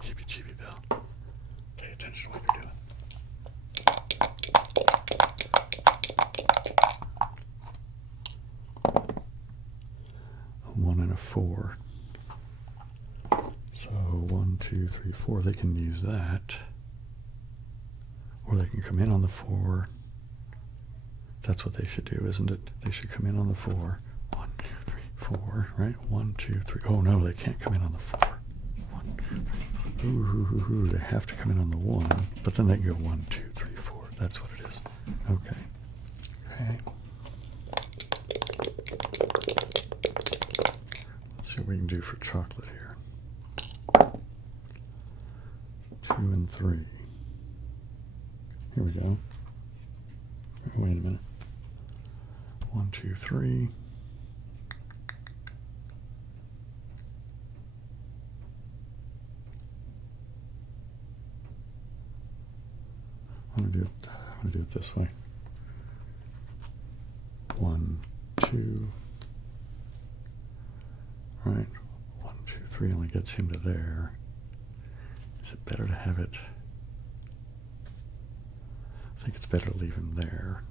Chibi Chibi Bell. Pay attention to what you're doing. A 1 and a 4. So 1, 2, 3, 4. They can use that. Or they can come in on the 4. That's what they should do, isn't it? They should come in on the 4. 1, 2, 3, 4, right? 1, 2, 3. Oh no, they can't come in on the 4. 1, 2, 3. Ooh, they have to come in on the 1, but then they can go 1, 2, 3, 4. That's what it is. Okay. Okay. Let's see what we can do for Chocolate here. 2 and 3. Here we go. Wait a minute. 1, 2, 3. I'm gonna do it this way. 1, 2. Right. 1, 2, 3 only gets him to there. Is it better to have it? I think it's better to leave him there.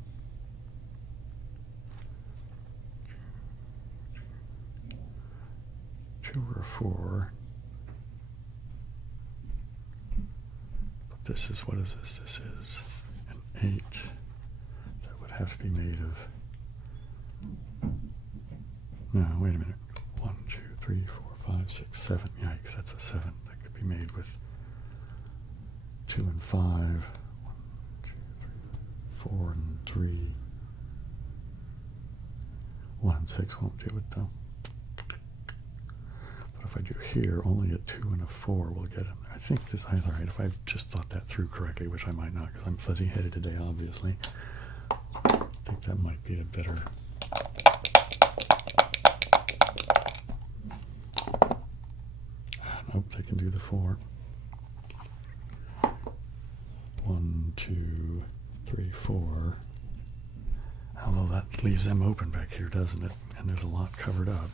2 or 4. But this is, what is this? This is an 8. That would have to be made of... No, wait a minute. 1, 2, 3, 4, 5, 6, 7. Yikes, that's a 7. That could be made with 2 and 5. 1, 2, 3, 4 and 3. 1 and 6 won't do it though. But if I do here, only a 2 and a 4 will get him. I think this is alright if I just thought that through correctly, which I might not because I'm fuzzy-headed today, obviously. I think that might be a better... Nope, they can do the 4. 1, 2, 3, 4. Although that leaves them open back here, doesn't it? And there's a lot covered up.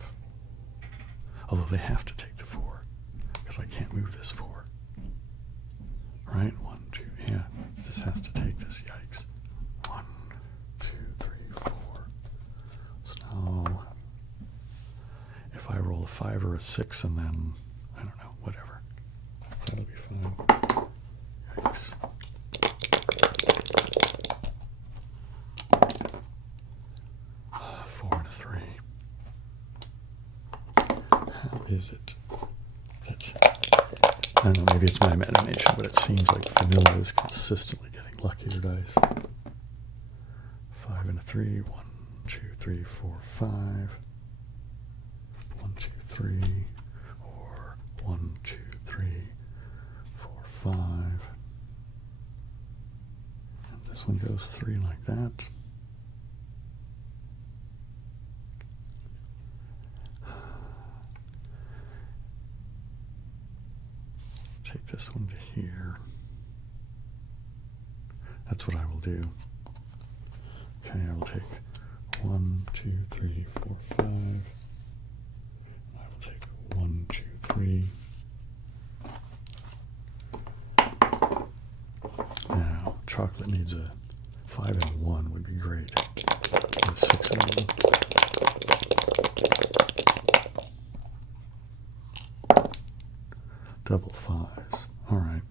Although they have to take the 4, because I can't move this 4. Right? 1, 2, yeah. This has to take this, yikes. 1, 2, 3, 4. So now, if I roll a 5 or a 6 and then, I don't know, whatever. That'll be fine. Yikes. Is it that, I don't know, maybe it's my imagination, but it seems like vanilla is consistently getting luckier dice. 5 and a 3, 1, 2, 3, 4, 5. 1, 2, 3, or 1, 2, 3, 4, 5. And this one goes 3 like that. Take this one to here. That's what I will do. Okay, I will take 1, 2, 3, 4, 5. I will take 1, 2, 3. Now, chocolate needs a 5 and 1 would be great. And 6 and 1. Double 5s. All right.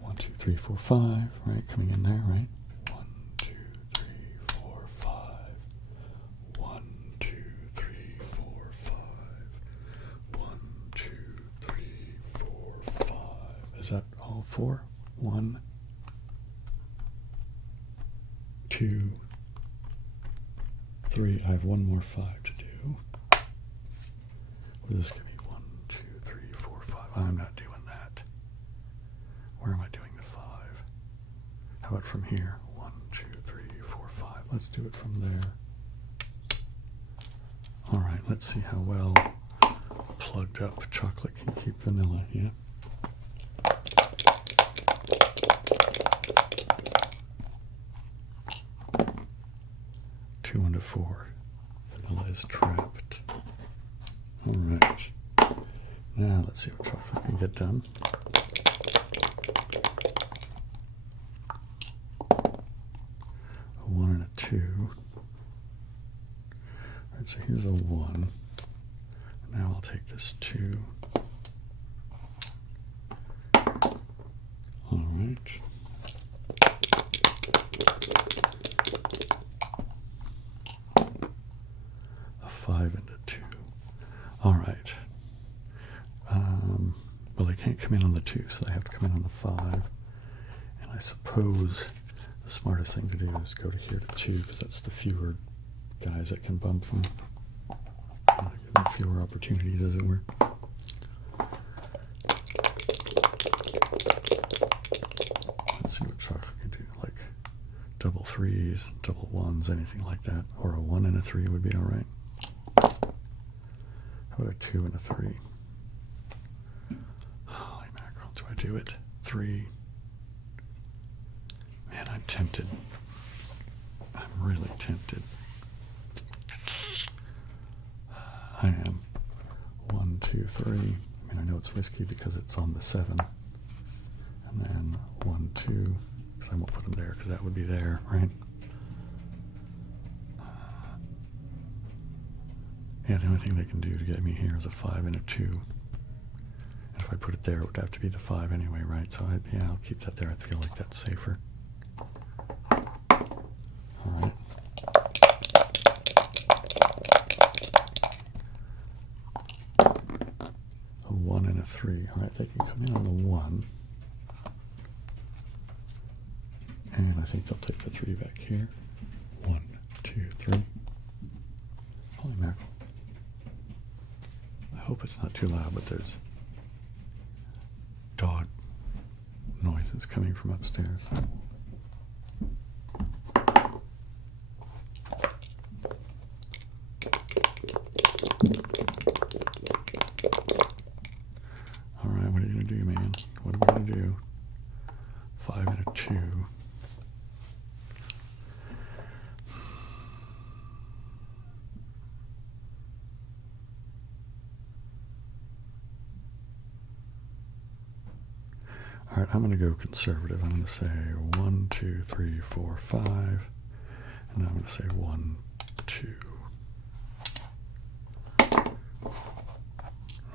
1, 2, 3, 4, 5. Right, coming in there, right? 1, 2, 3, 4, 5. 1, 2, 3, 4, 5. 1, 2, 3, 4, 5. Is that all 4? 1, 2, 3. I have one more 5 to do. What is this going to be? I'm not doing that. Where am I doing the 5? How about from here? 1, 2, 3, 4, 5. Let's do it from there. All right, let's see how well plugged up chocolate can keep vanilla. Yeah. Two and a 4. Vanilla is trapped. All right. Now let's see what chocolate can get done. A 1 and a 2. All right, so here's a 1. Now I'll take this 2. All right. A 5 and a 2. All right. Well, they can't come in on the 2, so they have to come in on the 5. And I suppose the smartest thing to do is go to here to 2, because that's the fewer guys that can bump them. Give them fewer opportunities, as it were. Let's see what chocolate can do, like double 3s, double 1s, anything like that. Or a 1 and a 3 would be all right. How about a 2 and a 3? Holy mackerel, do I do it? 3. I'm tempted. I'm really tempted. I am. 1, 2, 3. I mean, I know it's whiskey because it's on the 7. And then 1, 2. Because I won't put them there because that would be there, right? Yeah, the only thing they can do to get me here is a 5 and a 2. And if I put it there, it would have to be the 5 anyway, right? So, yeah, I'll keep that there. I feel like that's safer. All right. A 1 and a 3. All right, they can come in on the 1. And I think they'll take the 3 back here. 1, 2, 3. Holy mackerel. I hope it's not too loud, but there's dog noises coming from upstairs. All right, what are you going to do, man? What are we going to do? 5 and a 2. All right, I'm going to go conservative. I'm going to say 1, 2, 3, 4, 5. And I'm going to say 1, 2.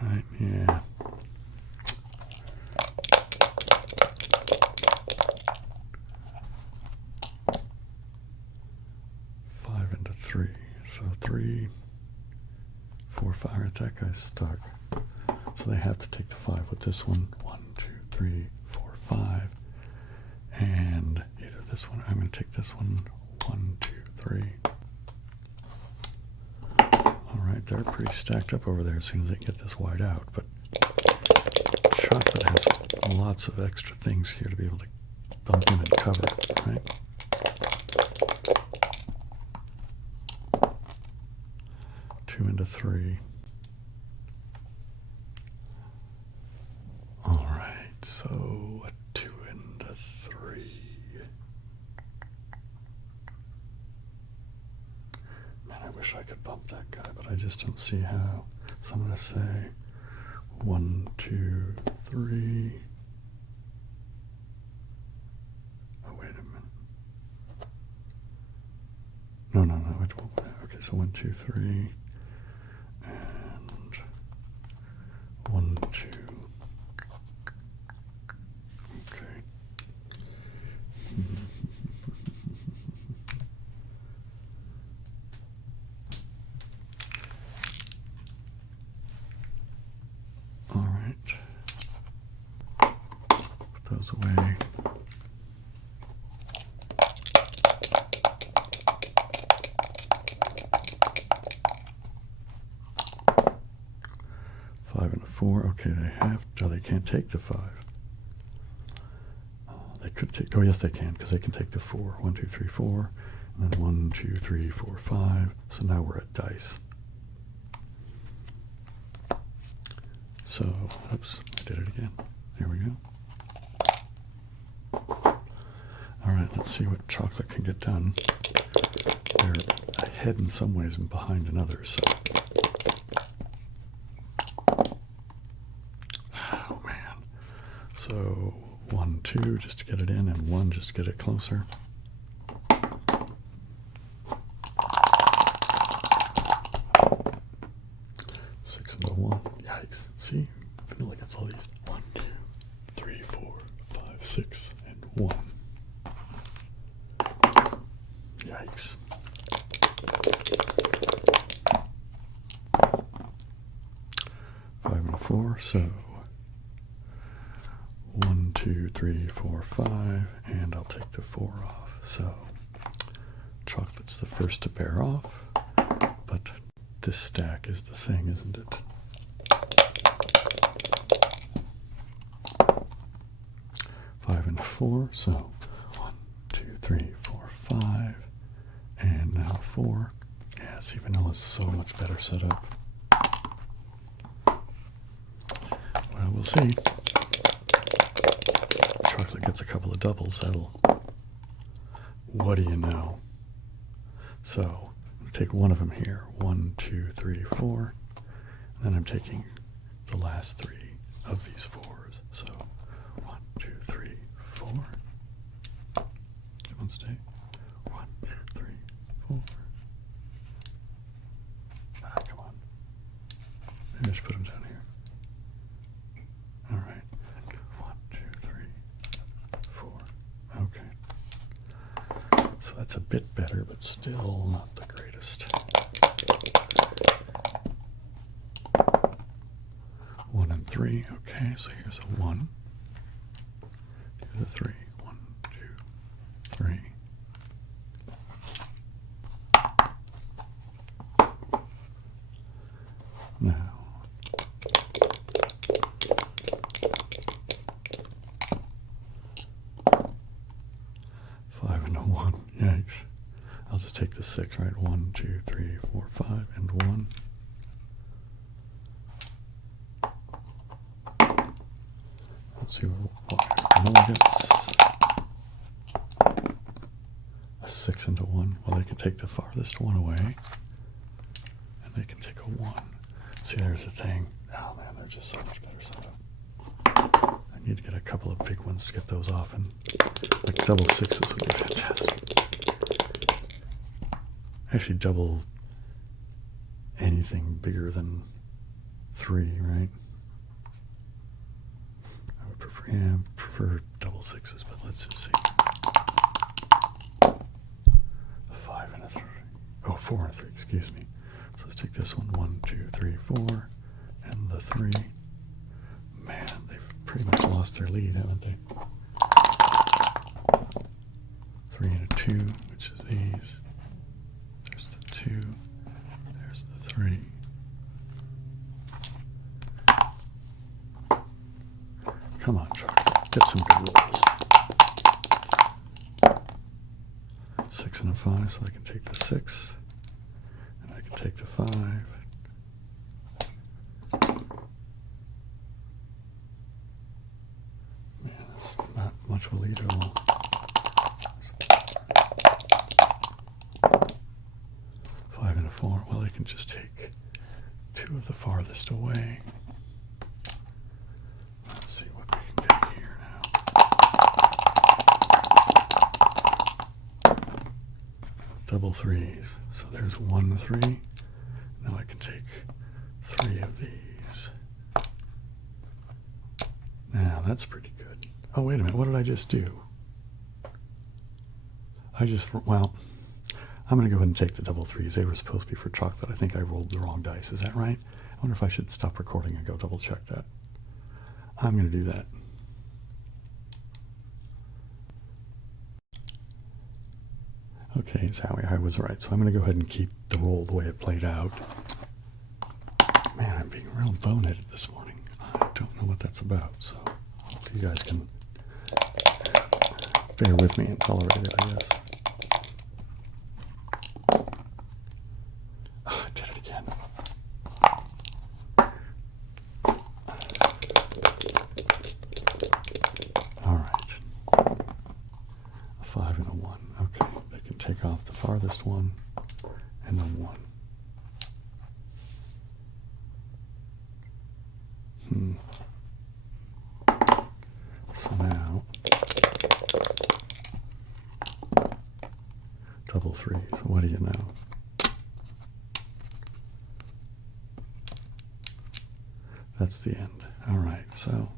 Right, yeah. Into 3. So 3, 4, 5. All right, that guy's stuck. So they have to take the 5 with this one. 1, 2, 3, 4, 5. And either this one, I'm going to take this one. 1, 2, 3. All right, they're pretty stacked up over there as soon as they get this wide out. But chocolate has lots of extra things here to be able to bump in and cover, right? Into 3. All right, so a 2 into 3. Man, I wish I could bump that guy, but I just don't see how. So I'm going to say 1, 2, 3. Oh, wait a minute. No, it won't. Okay, so 1, 2, 3. And 1, 2. Okay. All right. Put those away. Okay, they can't take the 5. They could take, oh yes they can, because they can take the 4. 1, 2, 3, 4, and then 1, 2, 3, 4, 5. So now we're at dice. So, oops, I did it again. There we go. All right, let's see what chocolate can get done. They're ahead in some ways and behind in others, so. So 1, 2 just to get it in, and 1 just to get it closer. Six into 1. Yikes. See? I feel like it's all these. 1, 2, 3, 4, 5, 6, and 1. Yikes. Five and a 4, so 1, 2, 3, 4, 5, and I'll take the 4 off. So chocolate's the first to bear off, but this stack is the thing, isn't it? Five and 4, so 1, 2, 3, 4, 5, and now 4. Yeah, see, vanilla's so much better set up. Well, we'll see. Chocolate gets a couple of doubles, that'll what do you know? So I'm going to take one of them here. 1, 2, 3, 4. And then I'm taking the last 3 of these 4s. So 1, 2, 3, 4. Come on, stay. 1, 2, 3, 4. Ah, come on. Maybe I should put them down here. All right. 1, 2, 3, 4. Okay. So that's a bit better, but still not the greatest. 1 and 3. Okay, so here's a 1. Here's a 3. 1, 2, 3. Now, five and a 1. Yikes. I'll just take the 6, right? 1, 2, 3, 4, 5, and 1. Let's see what Arnold gets. A 6 and a 1. Well, they can take the farthest one away. And they can take a 1. See, there's the thing. Oh man, they're just so much better set up. I need to get a couple of big ones to get those off, and like double 6s would be fantastic. Actually, double anything bigger than 3, right? I would prefer double 6s, but let's just see. A 5 and a 3. Oh, 4 and a 3, excuse me. So let's take this one. 1, 2, 3, 4, and the 3. Man, they've pretty much lost their lead, haven't they? 3 and a 2, which is these. There's the 2. There's the 3. Come on, Chocolate. Get some good rolls. 6 and a 5, so I can take the 6. And I can take the 5. Man, that's not much of a lead at all. 5 and a 4. Well, I can just take 2 of the farthest away. Let's see what we can get here now. Double 3s. So there's 1 3. Now I can take 3 of these. Now that's pretty good. Oh, wait a minute. What did I just do? Well, I'm going to go ahead and take the double 3s. They were supposed to be for chocolate. I think I rolled the wrong dice. Is that right? I wonder if I should stop recording and go double check that. I'm going to do that. Okay, Zowie, I was right. So I'm going to go ahead and keep the roll the way it played out. Man, I'm being real boneheaded this morning. I don't know what that's about, so hopefully you guys can bear with me and tolerate it, I guess. Oh, I did it again. All right. A 5 and a 1. Okay, they can take off the farthest one and a 1. So now, double 3s. What do you know? That's the end. All right, so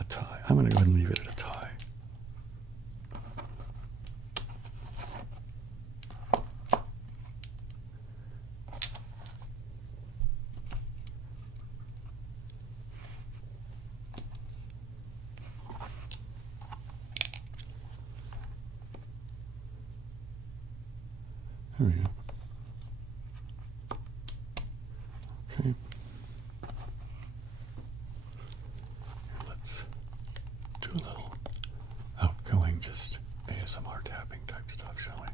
a tie. I'm going to go ahead and leave it at a tie. There we go. Okay. Let's do a little outgoing, just ASMR tapping type stuff, shall we?